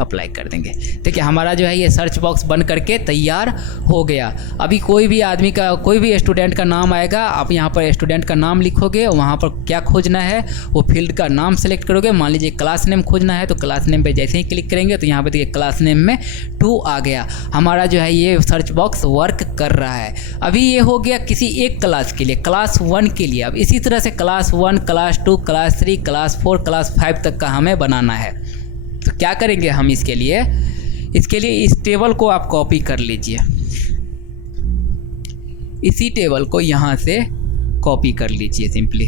अप्लाई कर देंगे। देखिए हमारा जो है ये सर्च बॉक्स बन करके तैयार हो गया। अभी कोई भी आदमी का, कोई भी स्टूडेंट का नाम आएगा, आप यहाँ पर स्टूडेंट का नाम लिखोगे, वहाँ पर क्या खोजना है वो फील्ड का नाम सेलेक्ट करोगे। मान लीजिए क्लास नेम खोजना है, तो क्लास नेम पे जैसे ही क्लिक करेंगे तो यहाँ पर देखिए क्लास नेम में 2 आ गया। हमारा जो है ये सर्च बॉक्स वर्क कर रहा है। अभी ये हो गया किसी एक क्लास के लिए, क्लास 1 के लिए। अब इसी तरह से class 1, class 2, class 3, class 4, class 5 तक का हमें बनाना है। तो क्या करेंगे हम इसके लिए इस टेबल को आप कॉपी कर लीजिए। इसी टेबल को यहाँ से कॉपी कर लीजिए सिंपली।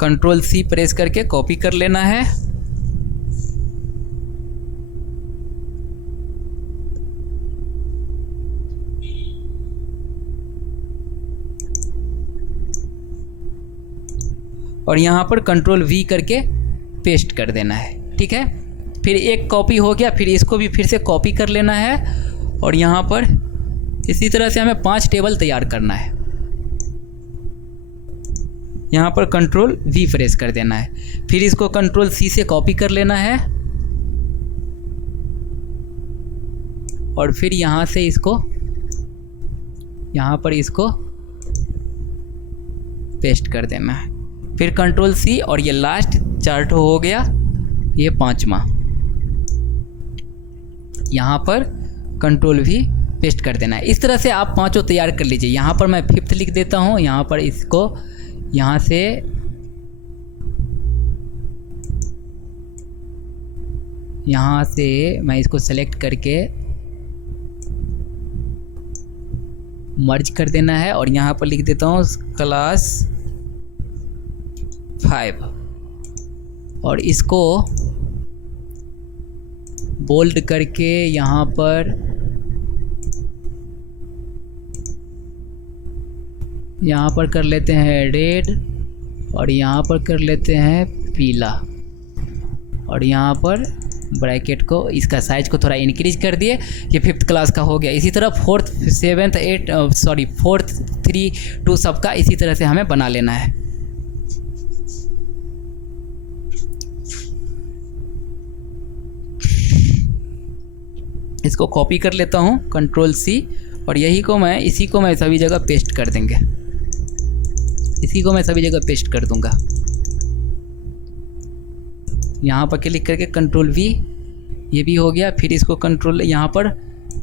कंट्रोल C प्रेस करके कॉपी कर लेना है। और यहाँ पर कंट्रोल V करके पेस्ट कर देना है, ठीक है। फिर एक कॉपी हो गया, फिर इसको भी फिर से कॉपी कर लेना है और यहाँ पर इसी तरह से हमें 5 टेबल तैयार करना है। यहाँ पर कंट्रोल V प्रेस कर देना है, फिर इसको कंट्रोल C से कॉपी कर लेना है और फिर यहाँ से इसको यहाँ पर इसको पेस्ट कर देना है, फिर कंट्रोल C और ये लास्ट चार्ट हो गया, ये 5वां। यहाँ पर कंट्रोल V पेस्ट कर देना है। इस तरह से आप 5 तैयार कर लीजिए। यहाँ पर मैं 5th लिख देता हूँ, यहाँ पर इसको यहाँ से मैं इसको सेलेक्ट करके मर्ज कर देना है और यहाँ पर लिख देता हूँ क्लास 5 और इसको बोल्ड करके यहाँ पर कर लेते हैं रेड और यहाँ पर कर लेते हैं पीला और यहाँ पर ब्रैकेट को इसका साइज को थोड़ा इंक्रीज कर दिए। ये 5th क्लास का हो गया। इसी तरह 4th 7th 4th 3 2 सबका इसी तरह से हमें बना लेना है। इसको कॉपी कर लेता हूँ कंट्रोल C और इसी को मैं सभी जगह पेस्ट कर देंगे। इसी को मैं सभी जगह पेस्ट कर दूंगा। यहाँ पर क्लिक करके कंट्रोल V, ये भी हो गया। फिर इसको कंट्रोल, यहाँ पर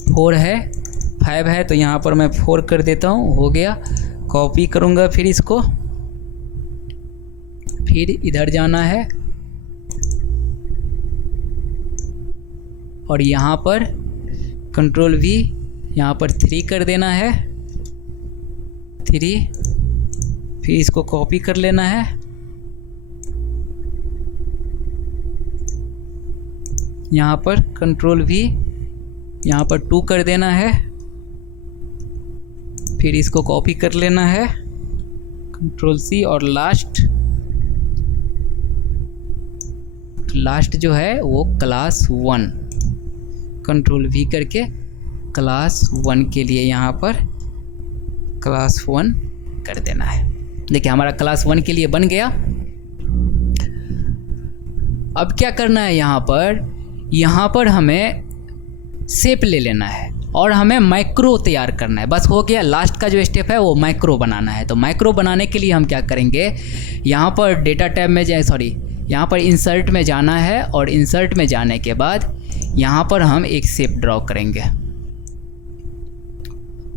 4 है 5 है तो यहाँ पर मैं 4 कर देता हूँ, हो गया। कॉपी करूँगा फिर इसको, फिर इधर जाना है और यहाँ पर कंट्रोल V, यहाँ पर 3 कर देना है 3, फिर इसको कॉपी कर लेना है, यहाँ पर कंट्रोल V, यहाँ पर 2 कर देना है, फिर इसको कॉपी कर लेना है कंट्रोल C और लास्ट जो है वो क्लास 1, कंट्रोल V करके क्लास 1 के लिए यहाँ पर क्लास 1 कर देना है। देखिए हमारा क्लास 1 के लिए बन गया। अब क्या करना है, यहाँ पर हमें शेप ले लेना है और हमें माइक्रो तैयार करना है। बस हो गया। लास्ट का जो स्टेप है वो माइक्रो बनाना है। तो माइक्रो बनाने के लिए हम क्या करेंगे, यहाँ पर डेटा टैब में यहाँ पर इंसर्ट में जाना है और इंसर्ट में जाने के बाद यहाँ पर हम एक शेप ड्रॉ करेंगे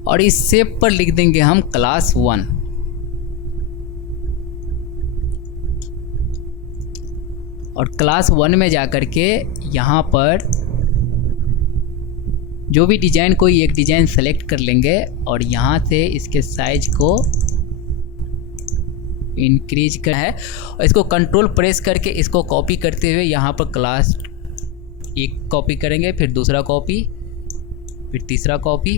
और इस शेप पर लिख देंगे हम क्लास 1 और क्लास 1 में जाकर के यहाँ पर जो भी डिज़ाइन, कोई एक डिज़ाइन सेलेक्ट कर लेंगे और यहाँ से इसके साइज को इंक्रीज करना है और इसको कंट्रोल प्रेस करके इसको कॉपी करते हुए यहाँ पर क्लास 1 कॉपी करेंगे, फिर दूसरा कॉपी, फिर तीसरा कॉपी,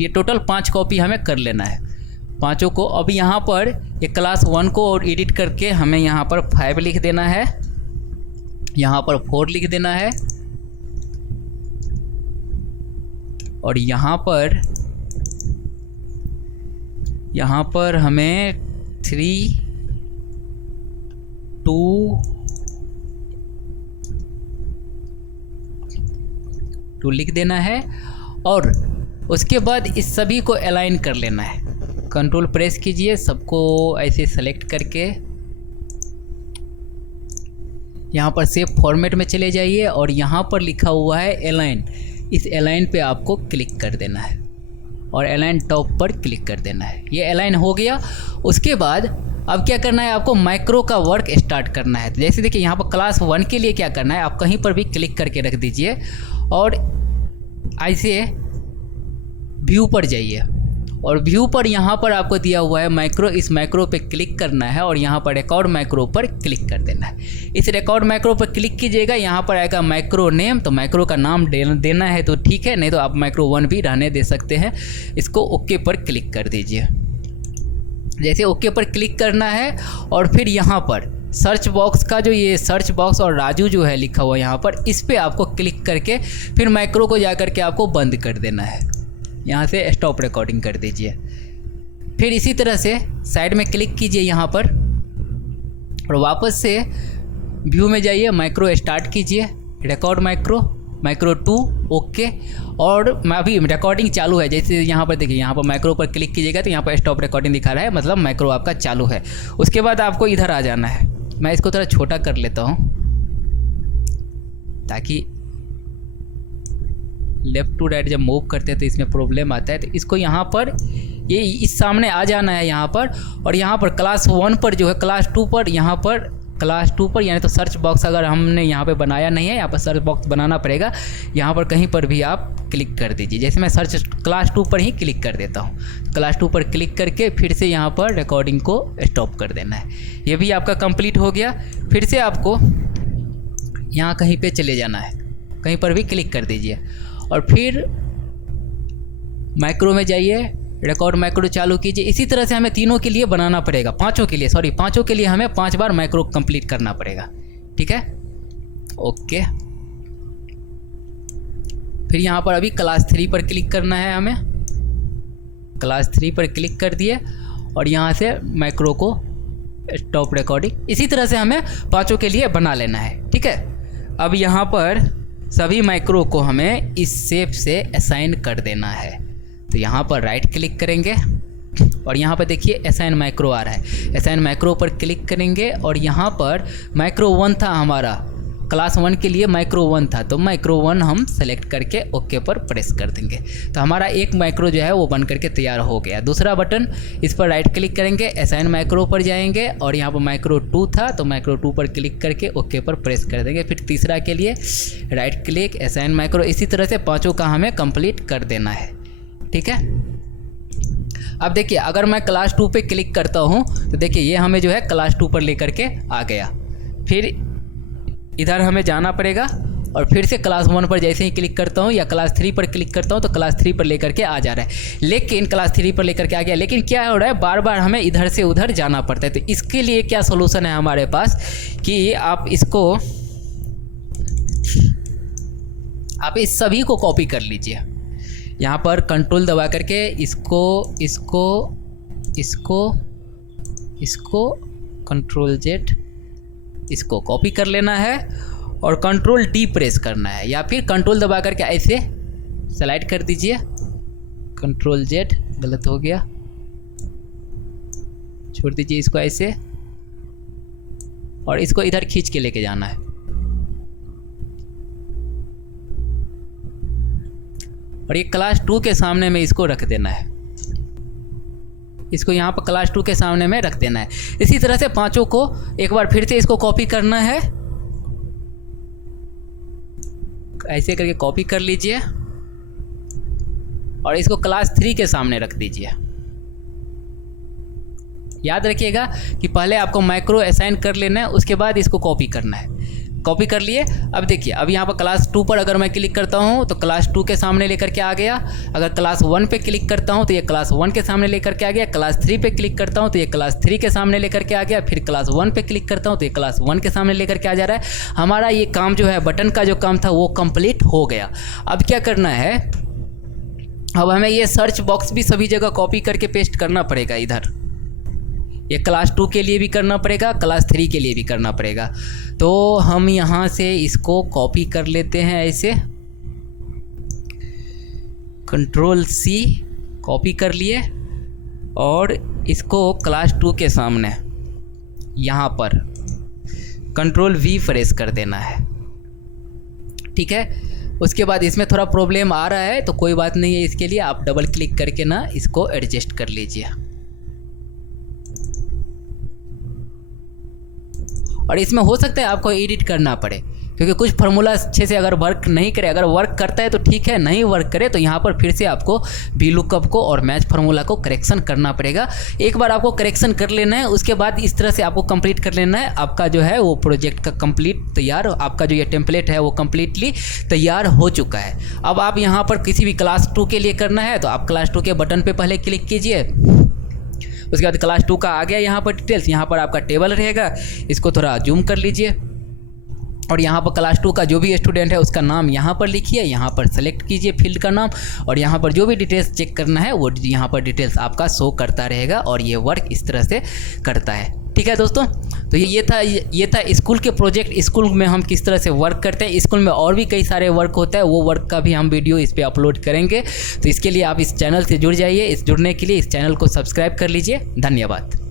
ये टोटल 5 कॉपी हमें कर लेना है, 5 को। अब यहाँ पर एक क्लास 1 को और एडिट करके हमें यहाँ पर 5 लिख देना है, यहाँ पर 4 लिख देना है और यहाँ पर हमें 3 2 लिख देना है और उसके बाद इस सभी को अलाइन कर लेना है। कंट्रोल प्रेस कीजिए, सबको ऐसे सेलेक्ट करके यहाँ पर सेव फॉर्मेट में चले जाइए और यहाँ पर लिखा हुआ है अलाइन, इस अलाइन पे आपको क्लिक कर देना है और अलाइन टॉप पर क्लिक कर देना है। ये अलाइन हो गया। उसके बाद अब क्या करना है, आपको माइक्रो का वर्क स्टार्ट करना है। जैसे देखिए यहाँ पर क्लास 1 के लिए क्या करना है, आप कहीं पर भी क्लिक करके रख दीजिए और ऐसे व्यू पर जाइए और व्यू पर यहाँ पर आपको दिया हुआ है माइक्रो, इस माइक्रो पे क्लिक करना है और यहाँ पर रिकॉर्ड माइक्रो पर क्लिक कर देना है। इस रिकॉर्ड माइक्रो पर क्लिक कीजिएगा, यहाँ पर आएगा माइक्रो नेम, तो माइक्रो का नाम देना है तो ठीक है, नहीं तो आप माइक्रो 1 भी रहने दे सकते हैं। इसको ओके पर क्लिक कर दीजिए। जैसे ओके पर क्लिक करना है और फिर यहाँ पर सर्च बॉक्स का जो ये सर्च बॉक्स और राजू जो है लिखा हुआ यहाँ पर, इस पर आपको क्लिक करके फिर माइक्रो को जा करके आपको बंद कर देना है। यहाँ से स्टॉप रिकॉर्डिंग कर दीजिए। फिर इसी तरह से साइड में क्लिक कीजिए यहाँ पर और वापस से व्यू में जाइए, माइक्रो स्टार्ट कीजिए, रिकॉर्ड माइक्रो 2 ओके। और मैं अभी रिकॉर्डिंग चालू है, जैसे यहाँ पर देखिए, यहाँ पर माइक्रो पर क्लिक कीजिएगा तो यहाँ पर स्टॉप रिकॉर्डिंग दिखा रहा है, मतलब माइक्रो आपका चालू है। उसके बाद आपको इधर आ जाना है। मैं इसको थोड़ा छोटा कर लेता हूँ ताकि लेफ़्ट टू राइट जब मूव करते हैं तो इसमें प्रॉब्लम आता है। तो इसको यहाँ पर ये इस सामने आ जाना है यहाँ पर, और यहाँ पर क्लास 1 पर जो है, क्लास 2 पर, यहाँ पर क्लास 2 पर, यानी तो सर्च बॉक्स अगर हमने यहाँ पे बनाया नहीं है, यहाँ पर सर्च बॉक्स बनाना पड़ेगा। यहाँ पर कहीं पर भी आप क्लिक कर दीजिए। जैसे मैं सर्च क्लास 2 पर ही क्लिक कर देता हूँ। क्लास 2 पर क्लिक करके फिर से यहाँ पर रिकॉर्डिंग को स्टॉप कर देना है। ये भी आपका कंप्लीट हो गया। फिर से आपको यहाँ कहीं पे चले जाना है, कहीं पर भी क्लिक कर दीजिए और फिर माइक्रो में जाइए, रिकॉर्ड माइक्रो चालू कीजिए। इसी तरह से हमें तीनों के लिए बनाना पड़ेगा, पांचों के लिए हमें 5 बार माइक्रो कंप्लीट करना पड़ेगा। ठीक है, ओके। फिर यहाँ पर अभी क्लास 3 पर क्लिक करना है हमें। क्लास 3 पर क्लिक कर दिए और यहाँ से माइक्रो को स्टॉप रिकॉर्डिंग। इसी तरह से हमें पांचों के लिए बना लेना है। ठीक है, अब यहाँ पर सभी माइक्रो को हमें इस शेप से असाइन कर देना है। तो यहाँ पर राइट क्लिक करेंगे और यहाँ पर देखिए असाइन माइक्रो आ रहा है। असाइन माइक्रो पर क्लिक करेंगे और यहाँ पर माइक्रो 1 था हमारा, क्लास 1 के लिए माइक्रो 1 था, तो माइक्रो 1 हम सेलेक्ट करके ओके पर प्रेस कर देंगे। तो हमारा एक माइक्रो जो है वो बन करके तैयार हो गया। दूसरा बटन, इस पर राइट क्लिक करेंगे, असाइन माइक्रो पर जाएंगे और यहाँ पर माइक्रो 2 था तो माइक्रो 2 पर क्लिक करके ओके पर प्रेस कर देंगे। फिर तीसरा के लिए राइट क्लिक, असाइन माइक्रो। इसी तरह से पाँचों का हमें कंप्लीट कर देना है। ठीक है, अब देखिए अगर मैं क्लास 2 पे क्लिक करता हूँ तो देखिए ये हमें जो है क्लास 2 पर लेकर के आ गया। फिर इधर हमें जाना पड़ेगा और फिर से क्लास 1 पर जैसे ही क्लिक करता हूँ या क्लास 3 पर क्लिक करता हूँ तो क्लास 3 पर लेकर के आ जा रहा है। लेकिन क्लास 3 पर लेकर के आ गया, लेकिन क्या हो रहा है, बार बार हमें इधर से उधर जाना पड़ता है। तो इसके लिए क्या सोल्यूशन है हमारे पास कि आप इस सभी को कॉपी कर लीजिए। यहाँ पर कंट्रोल दबा करके इसको कंट्रोल Z इसको कॉपी कर लेना है और कंट्रोल D प्रेस करना है, या फिर कंट्रोल दबा करके ऐसे स्लाइड कर दीजिए। कंट्रोल Z, गलत हो गया, छोड़ दीजिए इसको ऐसे, और इसको इधर खींच के लेके जाना है। और ये क्लास 2 के सामने में इसको रख देना है, इसको यहाँ पर क्लास 2 के सामने में रख देना है। इसी तरह से पांचों को एक बार फिर से इसको कॉपी करना है, ऐसे करके कॉपी कर लीजिए और इसको क्लास 3 के सामने रख दीजिए। याद रखिएगा कि पहले आपको माइक्रो असाइन कर लेना है, उसके बाद इसको कॉपी करना है। कॉपी कर लिए। अब देखिए अब यहाँ पर क्लास 2 पर अगर मैं क्लिक करता हूँ तो क्लास 2 के सामने लेकर के आ गया। अगर क्लास 1 पे क्लिक करता हूँ तो ये क्लास 1 के सामने लेकर के आ गया। क्लास 3 पे क्लिक करता हूँ तो ये क्लास 3 के सामने लेकर के आ गया। फिर क्लास 1 पे क्लिक करता हूँ तो ये क्लास 1 के सामने लेकर के आ जा रहा है। हमारा ये काम जो है बटन का जो काम था वो कंप्लीट हो गया। अब क्या करना है, अब हमें ये सर्च बॉक्स भी सभी जगह कॉपी करके पेस्ट करना पड़ेगा। इधर ये क्लास 2 के लिए भी करना पड़ेगा, क्लास 3 के लिए भी करना पड़ेगा। तो हम यहाँ से इसको कॉपी कर लेते हैं, ऐसे कंट्रोल C कॉपी कर लिए और इसको क्लास 2 के सामने यहाँ पर कंट्रोल V प्रेस कर देना है। ठीक है, उसके बाद इसमें थोड़ा प्रॉब्लम आ रहा है तो कोई बात नहीं है, इसके लिए आप डबल क्लिक करके ना इसको एडजस्ट कर लीजिए। और इसमें हो सकता है आपको एडिट करना पड़े, क्योंकि कुछ फार्मूला अच्छे से अगर वर्क नहीं करे, अगर वर्क करता है तो ठीक है, नहीं वर्क करे तो यहाँ पर फिर से आपको वी लुकअप को और मैच फार्मूला को करेक्शन करना पड़ेगा। एक बार आपको करेक्शन कर लेना है, उसके बाद इस तरह से आपको कंप्लीट कर लेना है। आपका जो है वो प्रोजेक्ट का कंप्लीट तैयार, आपका जो ये टेम्पलेट है वो कम्प्लीटली तैयार हो चुका है। अब आप यहाँ पर किसी भी क्लास 2 के लिए करना है तो आप क्लास 2 के बटन पर पहले क्लिक कीजिए। उसके बाद क्लास 2 का आ गया यहाँ पर डिटेल्स, यहाँ पर आपका टेबल रहेगा, इसको थोड़ा जूम कर लीजिए और यहाँ पर क्लास 2 का जो भी स्टूडेंट है उसका नाम यहाँ पर लिखिए, यहाँ पर सेलेक्ट कीजिए फील्ड का नाम, और यहाँ पर जो भी डिटेल्स चेक करना है वो यहाँ पर डिटेल्स आपका शो करता रहेगा और ये वर्क इस तरह से करता है। ठीक है दोस्तों, तो ये था स्कूल के प्रोजेक्ट, स्कूल में हम किस तरह से वर्क करते हैं। स्कूल में और भी कई सारे वर्क होता है, वो वर्क का भी हम वीडियो इस पर अपलोड करेंगे। तो इसके लिए आप इस चैनल से जुड़ जाइए, जुड़ने के लिए इस चैनल को सब्सक्राइब कर लीजिए। धन्यवाद।